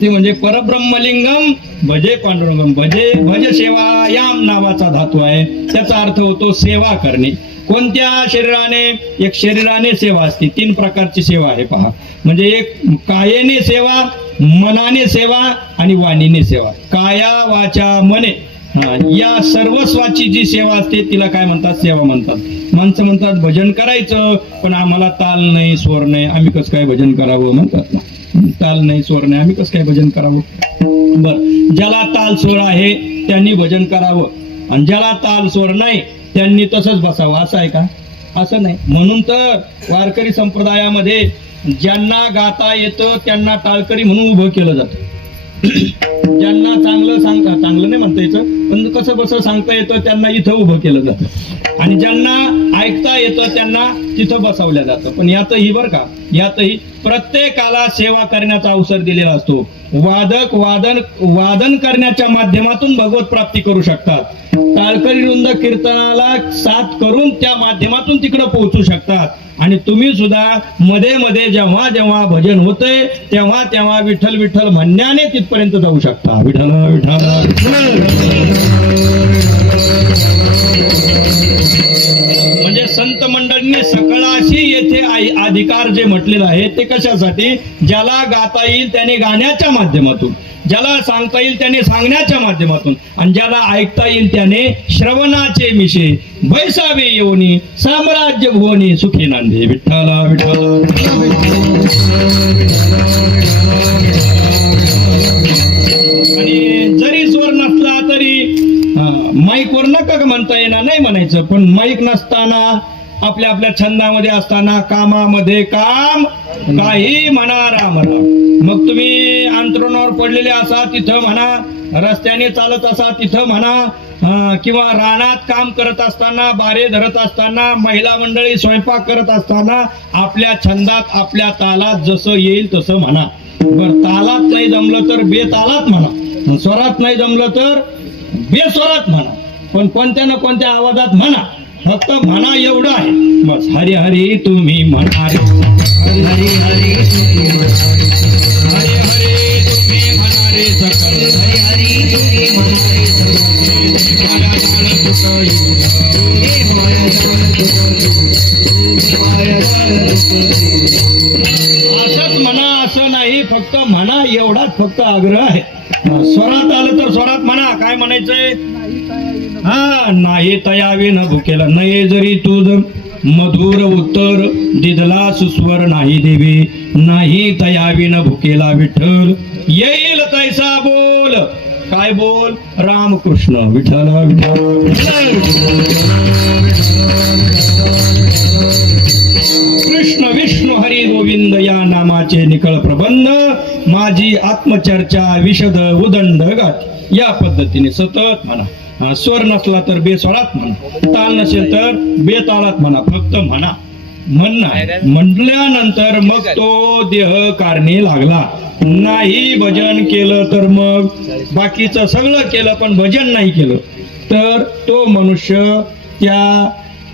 ते म्हणजे परब्रह्मलिंगम भजे पांडुरंगम. भज सेवा याम नावाचा धातू आहे. त्याचा अर्थ होतो सेवा करणे. कोणत्या शरीराने? एक शरीराने सेवा असते. 3 प्रकारची सेवा आहे पहा. म्हणजे एक कायेने सेवा, मनाने सेवा आणि वाणीने सेवा. काया वाचा मने या सर्वस्वाची जी सेवा असते तिला काय म्हणतात? सेवा म्हणतात. माणसं म्हणतात भजन करायचं, पण आम्हाला ताल नाही, स्वर नाही, आम्ही कसं काय भजन करावं म्हणतात ना. ताल नाही, स्वर नाही, आम्ही कसं काय भजन करावं? बर, ज्याला ताल स्वर आहे त्यांनी भजन करावं, आणि ज्याला ताल स्वर नाही त्यांनी तसंच बसावं. असं आहे का? असं नाही. म्हणून तर वारकरी संप्रदायामध्ये ज्यांना गाता येतं त्यांना टाळकरी म्हणून उभं केलं जातं. ज्यांना चांगलं नाही म्हणता येतं, पण कसं बसं सांगता येतं त्यांना इथं उभं केलं जातं, आणि ज्यांना ऐकता येतं त्यांना तिथं बसवलं जातं. पण यातही बरं का, यातही प्रत्येकाला सेवा करण्याचा अवसर दिलेला असतो. वादक वादन करण्याच्या माध्यमातून भगवत प्राप्ती करू शकतात. टाळकरी वृंद कीर्तनाला साथ करून त्या माध्यमातून तिकडं पोहोचू शकतात. आणि तुम्ही सुद्धा मध्ये मध्ये जेव्हा जेव्हा भजन होतंय तेव्हा तेव्हा विठ्ठल विठ्ठल म्हणण्याने तिथपर्यंत जाऊ शकता. विठ्ठल विठ्ठल त्यांनी सकळाशी येथे अधिकार जे म्हटलेलं आहे ते कशासाठी? ज्याला गाता येईल त्याने गाण्याच्या माध्यमातून, ज्याला सांगता येईल त्याने सांगण्याच्या माध्यमातून, आणि ज्याला ऐकता येईल त्याने श्रवणाचे मिशे बैसावे येऊनी साम्राज्य भुवनी सुखी नांदे. विठ्ठला विठ्ठला. आणि जरी स्वर नसला तरी माईक वर नका म्हणता येणार नाही म्हणायचं, पण माईक नसताना आपल्या आपल्या छंदामध्ये असताना कामामध्ये काम काही म्हणा राम राम. मग तुम्ही अंतरुणावर पडलेले असा तिथं म्हणा, रस्त्याने चालत असा तिथं म्हणा, किंवा रानात काम करत असताना, बारे धरत असताना, महिला मंडळी स्वयंपाक करत असताना आपल्या छंदात आपल्या तालात जसं येईल तसं म्हणा. बर, तालात नाही जमलं तर बेतालात म्हणा, स्वरात नाही जमलं तर बेस्वरात म्हणा, पण कोणत्या ना कोणत्या आवाजात म्हणा, फक्त म्हणा एवढं आहे बस. हरी हरी तुम्ही म्हणा रे, हरी हरी हरी तुम्ही म्हणा रे सकल, हरी हरी तुम्ही म्हणा रे असंच म्हणा असं नाही, फक्त म्हणा एवढाच फक्त आग्रह आहे. स्वरात आलं तर स्वरात म्हणा. काय म्हणायचंय? हा, नाही तयावे न भुकेला नये जरी तुझ मधुर उत्तर दिदला सुस्वर नाही देवी, नाही तयावी न भुकेला विठ्ठल येईल तैसा बोल. काय बोल? रामकृष्ण विठ्ठल विठ्ठल. कृष्ण विष्णू हरी गोविंद या नामाचे निकळ प्रबंध, माझी आत्मचर्चा विशद उदंड गात. या पद्धतीने सतत म्हणा. स्वर नसला तर बेस्वरात म्हणा, ताल नसेल तर बेतालात म्हणा, फक्त म्हणा. म्हणणं म्हटल्यानंतर मग तो देह कारणे लागला. नाही भजन केलं तर मग बाकीचं सगळं केलं पण भजन नाही केलं तर तो मनुष्य त्या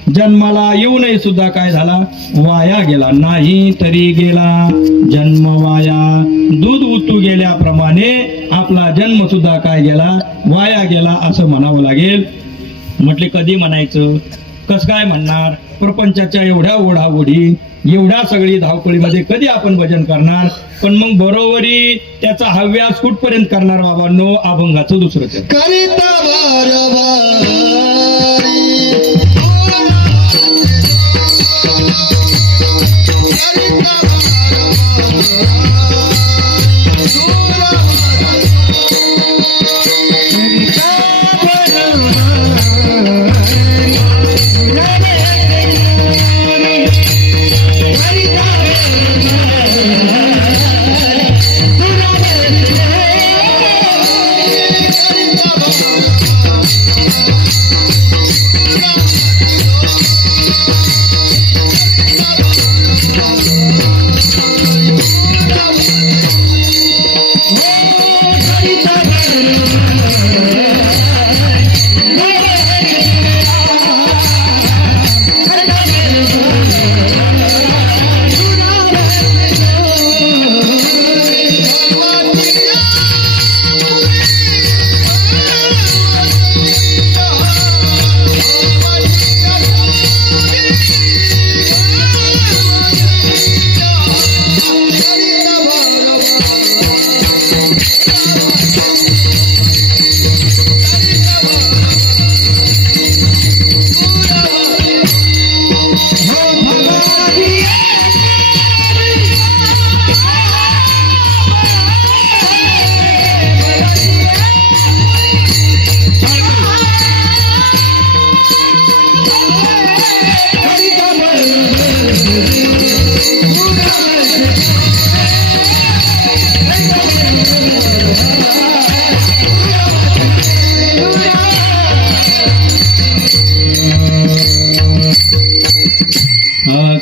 जन्माला येऊनही सुद्धा काय झाला? वाया गेला. नाही तरी गेला जन्म वाया. दूध उतू गेल्याप्रमाणे आपला जन्म सुद्धा काय गेला? वाया गेला असं म्हणावं लागेल. म्हटले कधी म्हणायचं? कसं काय म्हणणार? प्रपंचाच्या एवढ्या ओढाओढी, एवढ्या सगळी धावपळीमध्ये कधी आपण भजन करणार? पण मग बरोबरी त्याचा हव्यास कुठपर्यंत करणार बाबांनो? अभंगाचं दुसरं करिता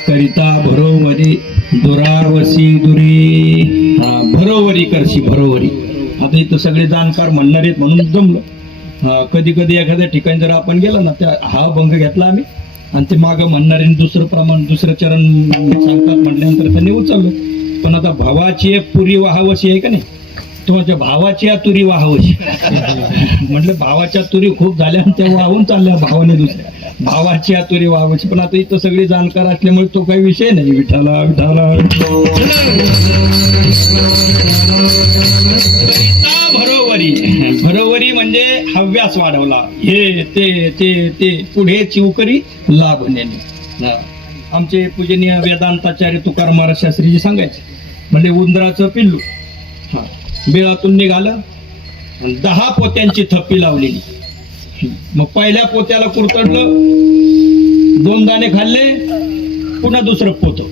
करिता भरोवरी दुरावसी दुरी. भरोवरी करशी भरोवरी. आता इथं सगळे जाणकार म्हणणार आहेत म्हणून जमलं. कधी कधी एखाद्या ठिकाणी जर आपण गेलो ना, त्या हा भंग घेतला आम्ही आणि ते मागं म्हणणारे दुसरं प्रमाण दुसरं चरण सांगतात म्हटल्यानंतर त्यांनी उचललं. पण आता भावाची एक पुरी वाहावशी आहे का नाही? तुमच्या भावाच्या तुरी वाहवशी म्हटलं भावाच्या तुरी खूप झाल्या आणि त्या वाहून चालल्या भावाने दुसऱ्या भावाच्या तुरी वाहवशी. पण आता इथं सगळी जाणकार असल्यामुळे तो काही विषय नाही. विठाला विठाला भरोवरी. भरोवरी म्हणजे हव्यास वाढवला. हे ते ते ते पुढे चिवकरी लाभणे. आमचे पूजनीय वेदांताचार्य तुकाराम महाराज शास्त्रीजी सांगायचे म्हणजे उंदराचं पिल्लू बिळातून निघालं 10 पोत्यांची थप्पी लावलेली. मग पहिल्या पोत्याला कुरतडलं, 2 दाणे खाल्ले, पुन्हा दुसरं पोतं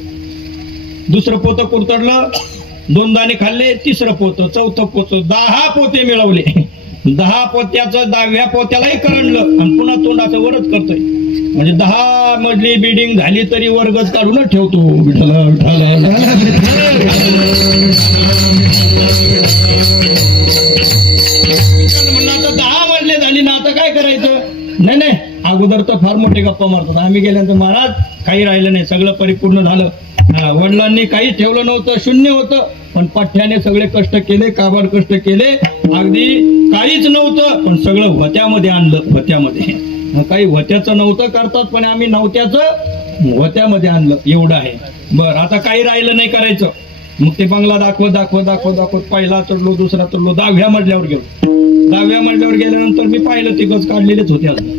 कुरतडलं, 2 दाणे खाल्ले, तिसरं पोतं, चौथं पोतं, 10 पोते मिळवले. 10 पोत्याचं 10व्या पोत्यालाही करंडलं आणि पुन्हा तोंडाचं वरच करतोय. म्हणजे 10 मजली बिल्डिंग झाली तरी वर्गच काढूनच ठेवतो. विठाला विठाला म्हणलं आता 10 मजले झाली ना, आता काय करायचं. नाही अगोदर तर फार मोठे गप्पा मारतात. आम्ही गेल्यानंतर महाराज काही राहिलं नाही, सगळं परिपूर्ण झालं. वडिलांनी काही ठेवलं नव्हतं, शून्य होतं. पण पाठ्याने सगळे कष्ट केले, काबाड कष्ट केले. अगदी काहीच नव्हतं पण सगळं व्हत्यामध्ये आणलं. व्हत्यामध्ये काही व्हत्याचं नव्हतं करतात पण आम्ही नव्हत्याचं व्हत्यामध्ये आणलं. एवढं आहे. बरं आता काही राहिलं नाही करायचं. मग ते बंगला दाखवत पहिला चढलो, दुसरा चढलो, 10व्या मजल्यावर गेलो. 10व्या मजल्यावर गेल्यानंतर मी पाहिलं ते गज काढलेलेच होते अजून.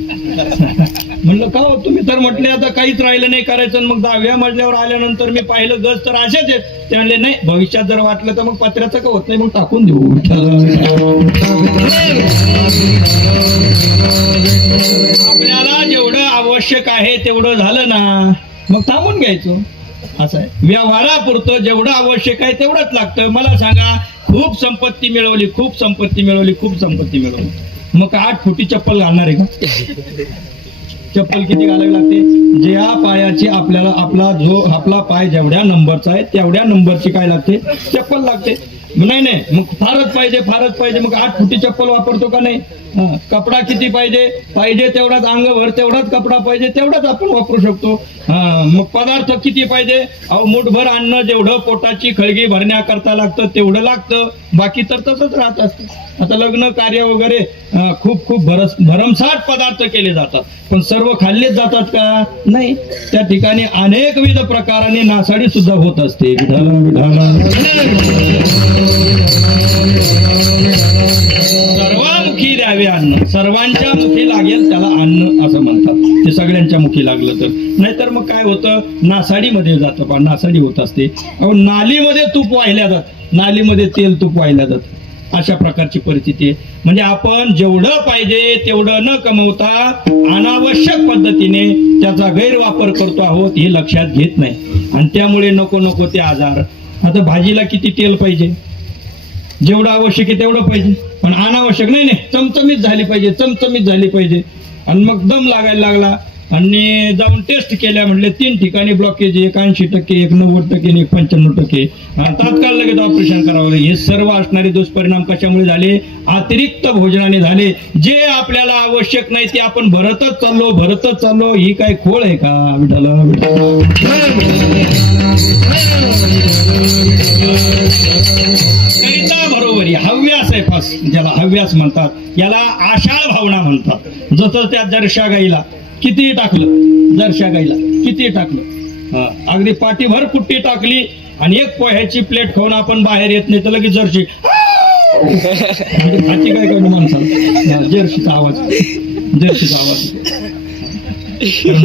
म्हणलं का हो तुम्ही तर म्हटले आता काहीच राहिलं नाही करायचं. मग 10व्या मजल्यावर आल्यानंतर मी पाहिलं गज तर असेच आहेत. ते म्हणले नाही भविष्यात जर वाटलं तर मग पत्र्याचं का होत नाही, मग टाकून देऊ. आपल्याला जेवढं आवश्यक आहे तेवढं झालं ना, मग थांबून घ्यायचं. असं आहे. व्यवहारापुरतं जेवढं आवश्यक आहे तेवढंच लागतं. मला सांगा खूप संपत्ती मिळवली, मग 8 फुटी चप्पल घालणार आहे का. चप्पल किती घालावी लागते. ज्या पायाची आपल्याला आपला पाय जेवढ्या नंबरचा आहे तेवढ्या नंबरची काय लागते, चप्पल लागते. नाही मग फारच पाहिजे मग 8 फुटी चप्पल वापरतो का नाही. कपडा किती पाहिजे तेवढाच, अंगभर तेवढाच कपडा पाहिजे तेवढाच आपण वापरू शकतो. मग पदार्थ किती पाहिजे, अहो मुठभर अन्न जेवढं पोटाची खळगी भरण्याकरता लागतं तेवढं लागतं, बाकी तर तसंच राहत असतं. आता लग्न कार्य वगैरे खूप भरमसाठ पदार्थ केले जातात पण सर्व खाल्लेच जातात का, नाही. त्या ठिकाणी अनेकविध प्रकाराने नासाडी सुद्धा होत असते. सर्वांमुखी द्यावे अन्न, सर्वांच्या मुखी लागेल त्याला अन्न असं म्हणतात. ते सगळ्यांच्या मुखी लागलं तर, नाहीतर मग काय होतं, नासाडीमध्ये जातं पा, नासाडी होत असते. अहो नालीमध्ये तूप वाहिल्या जात, नालीमध्ये तेल तूप वाहिल्या जात, अशा प्रकारची परिस्थिती आहे. म्हणजे आपण जेवढं पाहिजे तेवढं न कमवता अनावश्यक पद्धतीने त्याचा गैरवापर करतो आहोत हे लक्षात घेत नाही आणि त्यामुळे नको ते आजार. आता भाजीला किती तेल पाहिजे, जेवढं आवश्यक आहे तेवढं पाहिजे, पण अनावश्यक नाही चमचमीत झाली पाहिजे. आणि मग दम लागायला लागला आणि जाऊन टेस्ट केल्या, म्हटले 3 ठिकाणी ब्लॉकेज, एक 80%, एक 90%, एक 95%. तात्काळ लगेच ऑपरेशन करावं. हे सर्व असणारे दुष्परिणाम कशामुळे झाले, अतिरिक्त भोजनाने झाले. जे आपल्याला आवश्यक नाही ते आपण भरतच चाललो. ही काय खोळ आहे का. करिता बरोबरी हव्यास आहे फास, ज्याला हव्यास म्हणतात, याला आषाढ भावना म्हणतात. जसं त्या जर्शा गाईला किती टाकलं, अगदी पाठीभर कुट्टी टाकली आणि 1 पोह्याची प्लेट खाऊन आपण बाहेर येत नाही तर लगेच जर्शी हाती काय करणं माणसाला, जर्शीचा आवाज.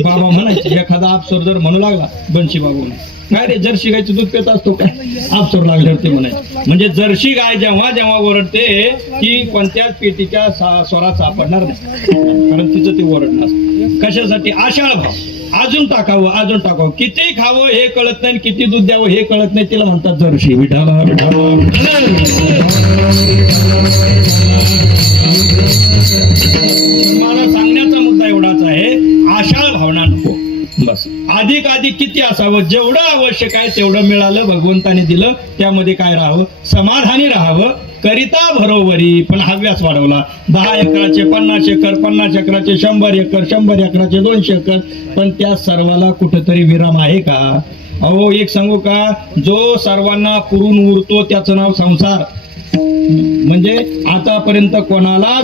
बाबा म्हणायचे, एखादा आपसोर जर म्हणू लागला, बनशी बाबा म्हणे, काय रे जर्सी गायचं दूध पित असतो काय, आपसोर लागल्यावर ते म्हणायचे. म्हणजे जर्सी गाय जेव्हा ओरडते ती कोणत्याच पेटीच्या स्वरात सापडणार नाही, कारण तिचं ते ओरडणं असतं. कशासाठी, आषाढ भाव. अजून टाकावं, किती खावं हे कळत नाही, किती दूध द्यावं हे कळत नाही, तिला म्हणतात जर्सी. विठाला मला सांगण्याचा मुद्दा एवढाच आहे, आषाढ भावना नको. बस अधिक किती असावं, जेवढं आवश्यक आहे तेवढं मिळालं, भगवंताने दिलं, त्यामध्ये काय राहावं, समाधानी राहावं. करिता बरोबरी, पण हव्यास वाढवला. 10 एकराचे 50 एकर, 50 एकराचे 100 एकर, 100 एकराचे 200 एकर, पण त्या सर्वाला कुठेतरी विराम आहे का. अहो एक सांगू का, जो सर्वांना पुरून उरतो त्याचं नाव संसार. म्हणजे आतापर्यंत कोणाला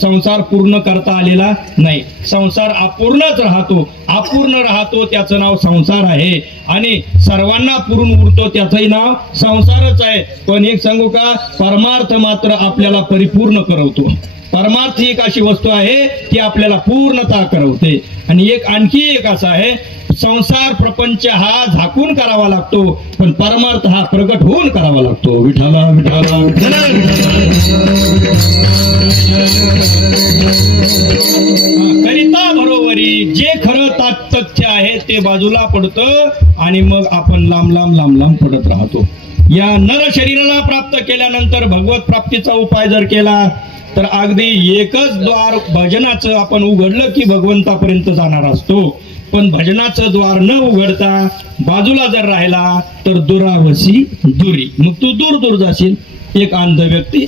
संसार पूर्ण करता आलेला नाही. संसार अपूर्णच राहतो, अपूर्ण राहतो त्याचं नाव संसार आहे. आणि सर्वांना पुरून उरतो त्याचंही नाव संसारच आहे. पण एक सांगू का, परमार्थ मात्र आपल्याला परिपूर्ण करवतो. परमार्थ ही एक अशी वस्तू आहे ती आपल्याला पूर्णता करवते. आणि एक आणखी एक असा आहे, संसार प्रपंच हा झाकून करावा लागतो, पण परमार्थ हा प्रगट होऊन करावा लागतो. विठाला विठाला करिता बरोबरी जे खरं तात्तथ्य आहे ते बाजूला पडतं आणि मग आपण लांब लांब पडत राहतो. या नर शरीराला प्राप्त केल्यानंतर भगवत प्राप्तीचा उपाय जर केला तर अगदी एकच द्वार भजनाचं आपण उघडलं की भगवंतापर्यंत जाणार असतो. पण भजनाचं द्वार न उघडता बाजूला जर राहिला तर दुरावसी दुरी, मग तू दूर दूर जाशील. एक अंध व्यक्ती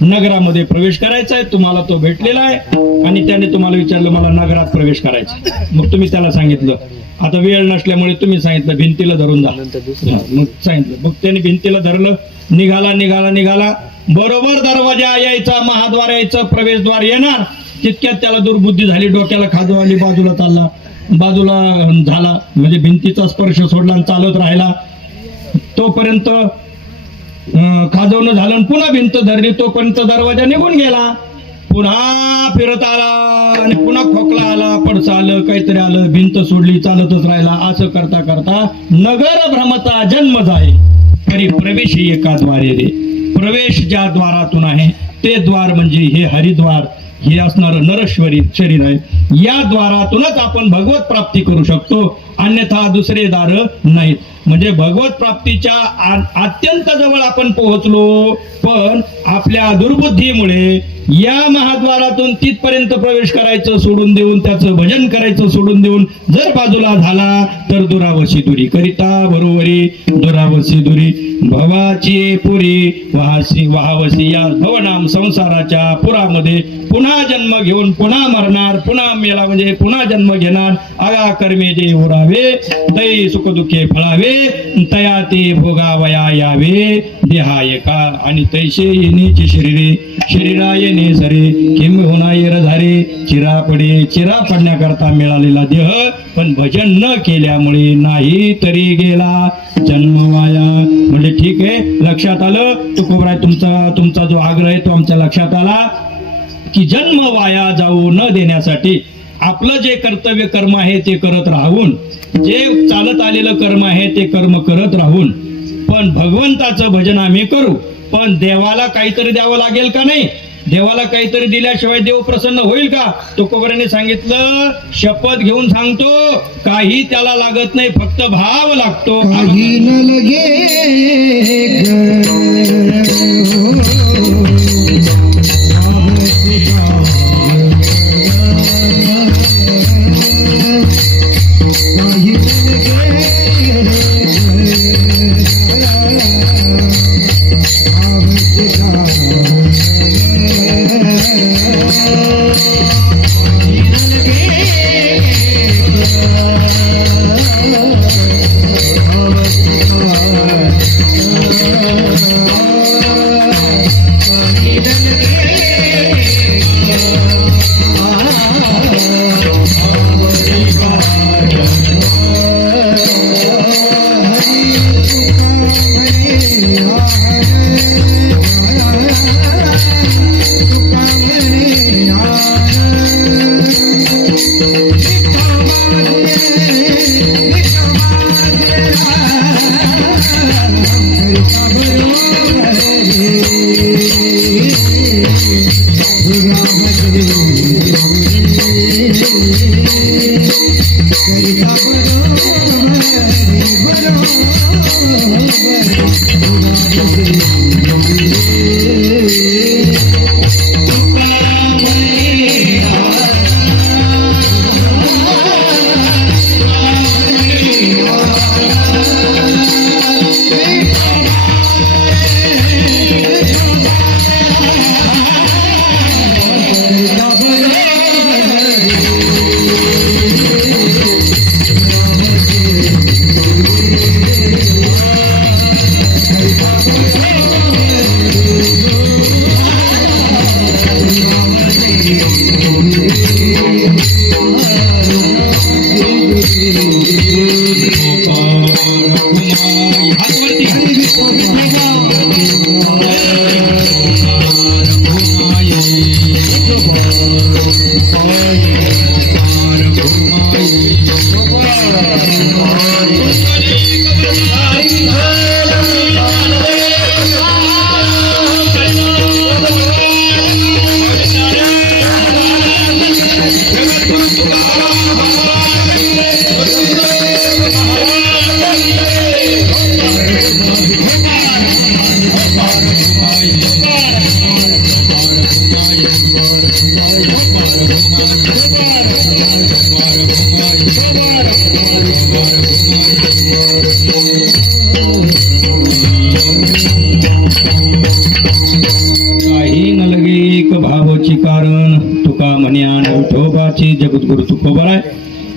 नगरामध्ये प्रवेश करायचा आहे, तुम्हाला तो भेटलेला आहे आणि त्याने तुम्हाला विचारलं मला नगरात प्रवेश करायचा. मग तुम्ही त्याला सांगितलं, आता वेळ नसल्यामुळे तुम्ही सांगितलं भिंतीला धरून जा. मग सांगितलं, मग त्याने भिंतीला धरलं, निघाला बरोबर दरवाजा यायचा, महाद्वार यायचं, प्रवेशद्वार येणार, तितक्यात त्याला दुर्बुद्धी झाली, डोक्याला खाजू आली, बाजूला झाला, म्हणजे भिंतीचा स्पर्श सोडला आणि चालत राहिला. तोपर्यंत खाजवणं झालं, पुन्हा भिंत धरली, तोपर्यंत दरवाजा निघून गेला. पुन्हा फिरत आला आणि पुन्हा खोकला आला, पडसा आलं, काहीतरी आलं, भिंत सोडली, चालतच राहिला. असं करता करता नगर भ्रमता जन्म जाय तरी प्रवेश एका द्वारे रे. प्रवेश ज्या द्वारातून आहे ते द्वार म्हणजे हे हरिद्वार, हे असणारं नरश्वरी शरीर आहे. या द्वारातूनच आपण भगवत प्राप्ती करू शकतो, अन्यथा दुसरे दार नाहीत. म्हणजे भगवत प्राप्तीच्या अत्यंत जवळ आपण पोहोचलो, पण आपल्या दुर्बुद्धीमुळे या महाद्वारातून तिथपर्यंत प्रवेश करायचं सोडून देऊन, त्याचं भजन करायचं सोडून देऊन जर बाजूला झाला तर दुरावसी दुरी. करिता बरोबरी दुरावसी दुरी. भवाची पुरी वाहावसी. या भवनाम संसाराच्या पुरामध्ये पुन्हा जन्म घेऊन पुन्हा मरणार, पुन्हा मेला म्हणजे पुन्हा जन्म घेणार. आगा कर्मे जे उरावे तै सुख दुःखे फळावे, तया ते भोगावया यावे देहायका. आणि तैसे येण्याची शरीरा येणे सरे किंब होना येर झारे. चिरा पडण्याकरता मिळालेला देह, पण भजन न केल्यामुळे नाही तरी गेला जन्म वाया. म्हणजे ठीक आहे, लक्षात आलं तुकोबराय, तुमचा जो आग्रह आहे तो आमच्या लक्षात आला की जन्म वाया जाऊ न देण्यासाठी आपलं जे कर्तव्य कर्म आहे ते करत राहून, जे चालत आलेलं कर्म आहे ते कर्म करत राहून, पण भगवंताचं भजन आम्ही करू. पण देवाला काहीतरी द्यावं लागेल का नाही? देवाला काहीतरी दिल्याशिवाय देव प्रसन्न होईल का? तुकोबराने सांगितलं, शपथ घेऊन सांगतो, काही त्याला लागत नाही, फक्त भाव लागतो. काही न लगे एक भावची कारण तुका म्हण्यान विठोबाची जगद्गुरु तुकोबराय.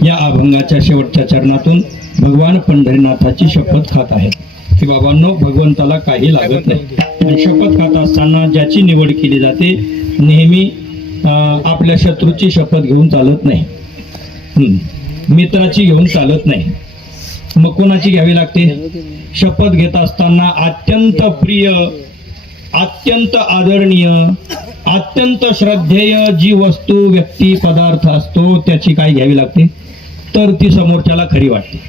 या अभंगाच्या शेवटच्या चरणातून भगवान पंढरीनाथाची शपथ खात आहेत की बाबांनो, भगवंताला काही लागत नाही. आणि शपथ खात असताना ज्याची निवड केली जाते नेहमी आपल्या शत्रूची शपथ घेऊन चालत नाही, मित्राची घेऊन चालत नाही. मग कोणाची घ्यावी लागते? शपथ घेत असताना अत्यंत प्रिय, अत्यंत आदरणीय, अत्यंत श्रद्धेय जी वस्तू, व्यक्ती, पदार्थ असतो त्याची काय घ्यावी लागते? तर ती समोरच्याला खरी वाटते.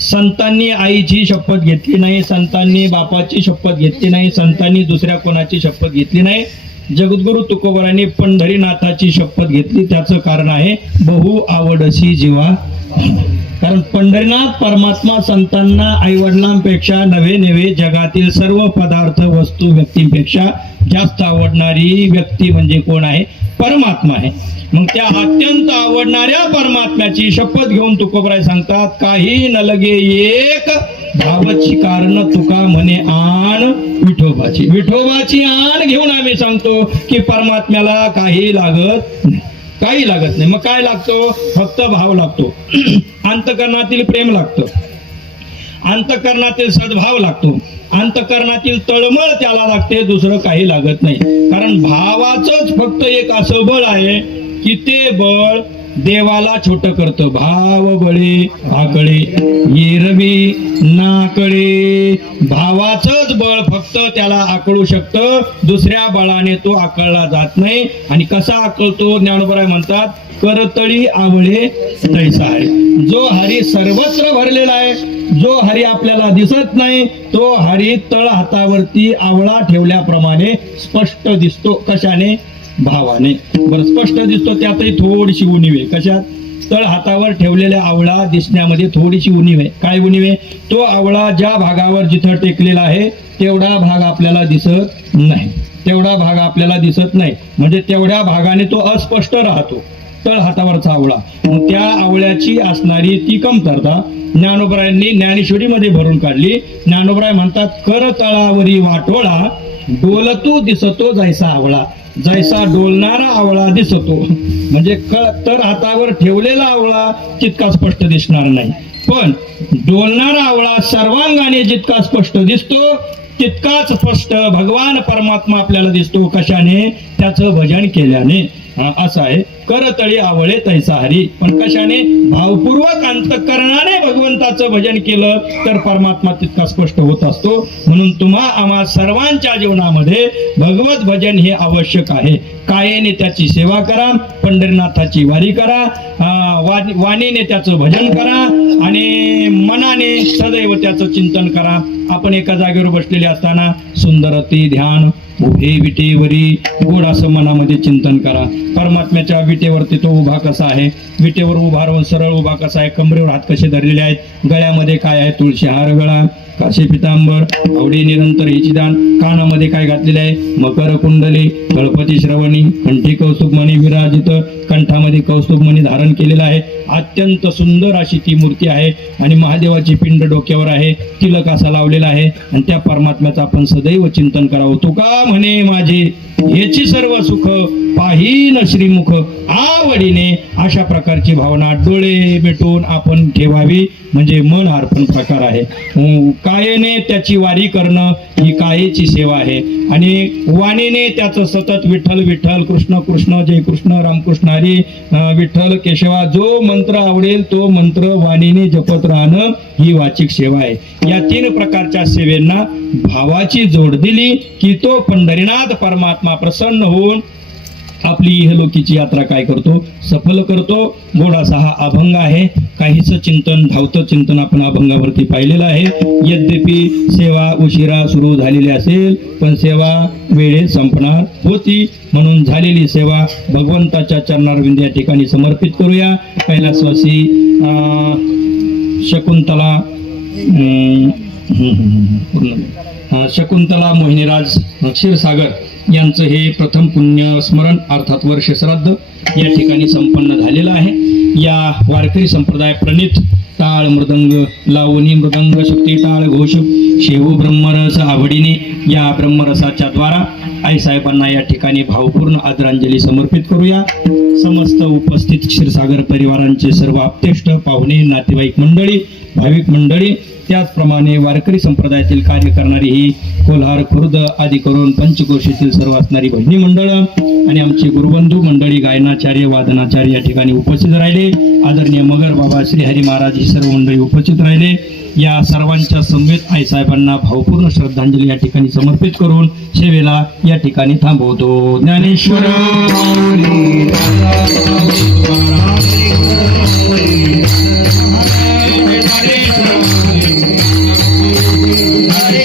संतांनी आईची शपथ घेतली नाही, संतांनी बापाची शपथ घेतली नाही, संतांनी दुसऱ्या कोणाची शपथ घेतली नाही. जगद्गुरु तुकोबरांनी पंढरीनाथाची शपथ घेतली. त्याचं कारण आहे बहु आवडसी जीवा. कारण पंढरीनाथ परमात्मा संतांना आईवडिलांपेक्षा नव्हे नव्हे जगातील सर्व पदार्थ, वस्तू, व्यक्तींपेक्षा जास्त आवडणारी व्यक्ती म्हणजे कोण आहे? परमात्मा आहे. मग त्या अत्यंत आवडणाऱ्या परमात्म्याची शपथ घेऊन तुकोबराय सांगतात, काही न लगे एक भावाची कारण तुका म्हणे आण विठोबाची. विठोबाची आण घेऊन आम्ही सांगतो की परमात्म्याला काही लागत नाही, काही लागत नाही. मग काय लागतो? फक्त भाव लागतो, अंतकरणातील प्रेम लागतं, अंतकरणातील सद्भाव लागतो, अंतकरणातील तळमळ त्याला लागते, दुसरं काही लागत नाही. कारण भावाचंच फक्त एक असं बळ आहे की ते बळ देवाला छोट करतं. भाव बळे आकळे येरवी नाकळे. भावाचंच बळ फक्त त्याला आकळू शकतं, दुसऱ्या बळाने तो आकळला जात नाही. आणि कसा आकळतो? ज्ञानोबराय म्हणतात, करतळी आवळे तैसा आहे. जो हरी सर्वत्र भरलेला आहे, जो हरी आपल्याला दिसत नाही, तो हरी तळ हातावरती आवळा ठेवल्याप्रमाणे स्पष्ट दिसतो. कशाने? भावाने. बरं, स्पष्ट दिसतो. त्यातही थोडीशी उणीव आहे. कशात? तळ हातावर ठेवलेल्या आवळा दिसण्यामध्ये थोडीशी उणीव आहे. काय उणीव आहे? तो आवळा ज्या भागावर जिथं टेकलेला आहे तेवढा भाग आपल्याला दिसत नाही, तेवढा भाग आपल्याला दिसत नाही. म्हणजे तेवढ्या भागाने तो अस्पष्ट राहतो, तळ हातावरचा आवळा. मग त्या आवळ्याची असणारी ती कमतरता ज्ञानोबरायांनी ज्ञानेश्वरीमध्ये भरून काढली. ज्ञानोबराय म्हणतात, कर तळावरी वाटोळा डोलतू दिसतो जैसा आवळा. जैसा डोलणारा आवळा दिसतो, म्हणजे तर हातावर ठेवलेला आवळा तितका स्पष्ट दिसणार नाही, पण डोलणारा आवळा सर्वांगाने जितका स्पष्ट दिसतो तितकाच स्पष्ट भगवान परमात्मा आपल्याला दिसतो. कशाने? त्याचं भजन केल्याने. असं आहे, करतळी आवळे तैसा हरी. पण कशाने? भावपूर्वक अंतःकरणाने भगवंताचं भजन केलं तर परमात्मा तितका स्पष्ट होत असतो. म्हणून तुम्हा आम्हा सर्वांच्या जीवनामध्ये भगवत भजन हे आवश्यक आहे. कायेने त्याची सेवा करा, पंढरीनाथाची वारी करा, वाणीने त्याचं भजन करा आणि मनाने सदैव त्याचं चिंतन करा. आपण एका जागेवर बसलेले असताना सुंदरती ध्यान उभे विटेवरी गोड असं मनामध्ये चिंतन करा. परमात्म्याच्या विटेवरती तो उभा कसा आहे, विटेवर उभा राहून सरळ उभा कसा आहे, कमरेवर हात कसे धरलेले आहेत, गळ्यामध्ये काय आहे, तुळशी हार गळा, काशी पितांबर, आवडी निरंतर हिची दान, कानामध्ये काय घातलेले आहे, मकर कुंडली, गणपती श्रवणी, कंठी कौस्तुभमणी विराजित, कंठामध्ये कौस्तुभमणी धारण केलेला आहे. अत्यंत सुंदर अशी ती मूर्ती आहे आणि महादेवाची पिंड डोक्यावर आहे, तिलक असा लावलेला आहे आणि त्या परमात्म्याचं आपण सदैव चिंतन करावं. तुका म्हणे माझे याची सर्व सुख पाहीन श्रीमुख आवडीने. अशा प्रकारची भावना डोळे मिटून आपण ठेवावी, म्हणजे मन अर्पण प्रकार आहे. कायेने त्याची वारी करणं ही कायेची सेवा आहे आणि वाणीने त्याचं सतत विठ्ठल विठ्ठल, कृष्ण कृष्ण, जय कृष्ण, रामकृष्ण हरी, विठ्ठल केशवा, जो मंत्र आवडेल तो मंत्र वाणीने जपत राहणं ही वाचिक सेवा आहे. या 3 प्रकारच्या सेवेंना भावाची जोड दिली की तो पंढरीनाथ परमात्मा प्रसन्न होऊन आपली इहलोकीची यात्रा काय करतो, सफल करतो. गोडासा हा अभंग आहे. काहीच चिंतन, धावतं चिंतन आपण अभंगावरती पाहिलेलं आहे. यद्यपि सेवा उशिरा सुरू झालेली असेल पण सेवा वेळेत संपणार होती, म्हणून झालेली सेवा भगवंताच्या चरणारविंद या ठिकाणी समर्पित करूया. कैलासवासी शकुंतला मोहिनीराज क्षीरसागर यांचं हे प्रथम पुण्य स्मरण अर्थात वर्ष श्राद्ध या ठिकाणी संपन्न झालेलं आहे. या वारकरी संप्रदाय प्रणित टाळ मृदंग लावणी मृदंग शक्ती टाळ घोष शेवू ब्रह्मरस आवडीने या ब्रह्मरसाच्या द्वारा आईसाहेबांना या ठिकाणी भावपूर्ण आदरांजली समर्पित करूया. समस्त उपस्थित क्षीरसागर परिवारांचे सर्व आप्तेष्ट पाहुणे नातेवाईक मंडळी भाविक मंडळी त्याचप्रमाणे वारकरी संप्रदायातील कार्य करणारी ही कोल्हार खुर्द आदी करून पंचक्रोशीतील सर्व असणारी बहिणी मंडळ आणि आमचे गुरुबंधू मंडळी गायनाचार्य वादनाचार्य या ठिकाणी उपस्थित राहिले. आदरणीय मगर बाबा श्री हरी महाराज ही सर्व मंडळी उपस्थित राहिले. या सर्वांच्या समवेत आईसाहेबांना भावपूर्ण श्रद्धांजली या ठिकाणी समर्पित करून सेवेला या ठिकाणी थांबवतो. ज्ञानेश्वर Hare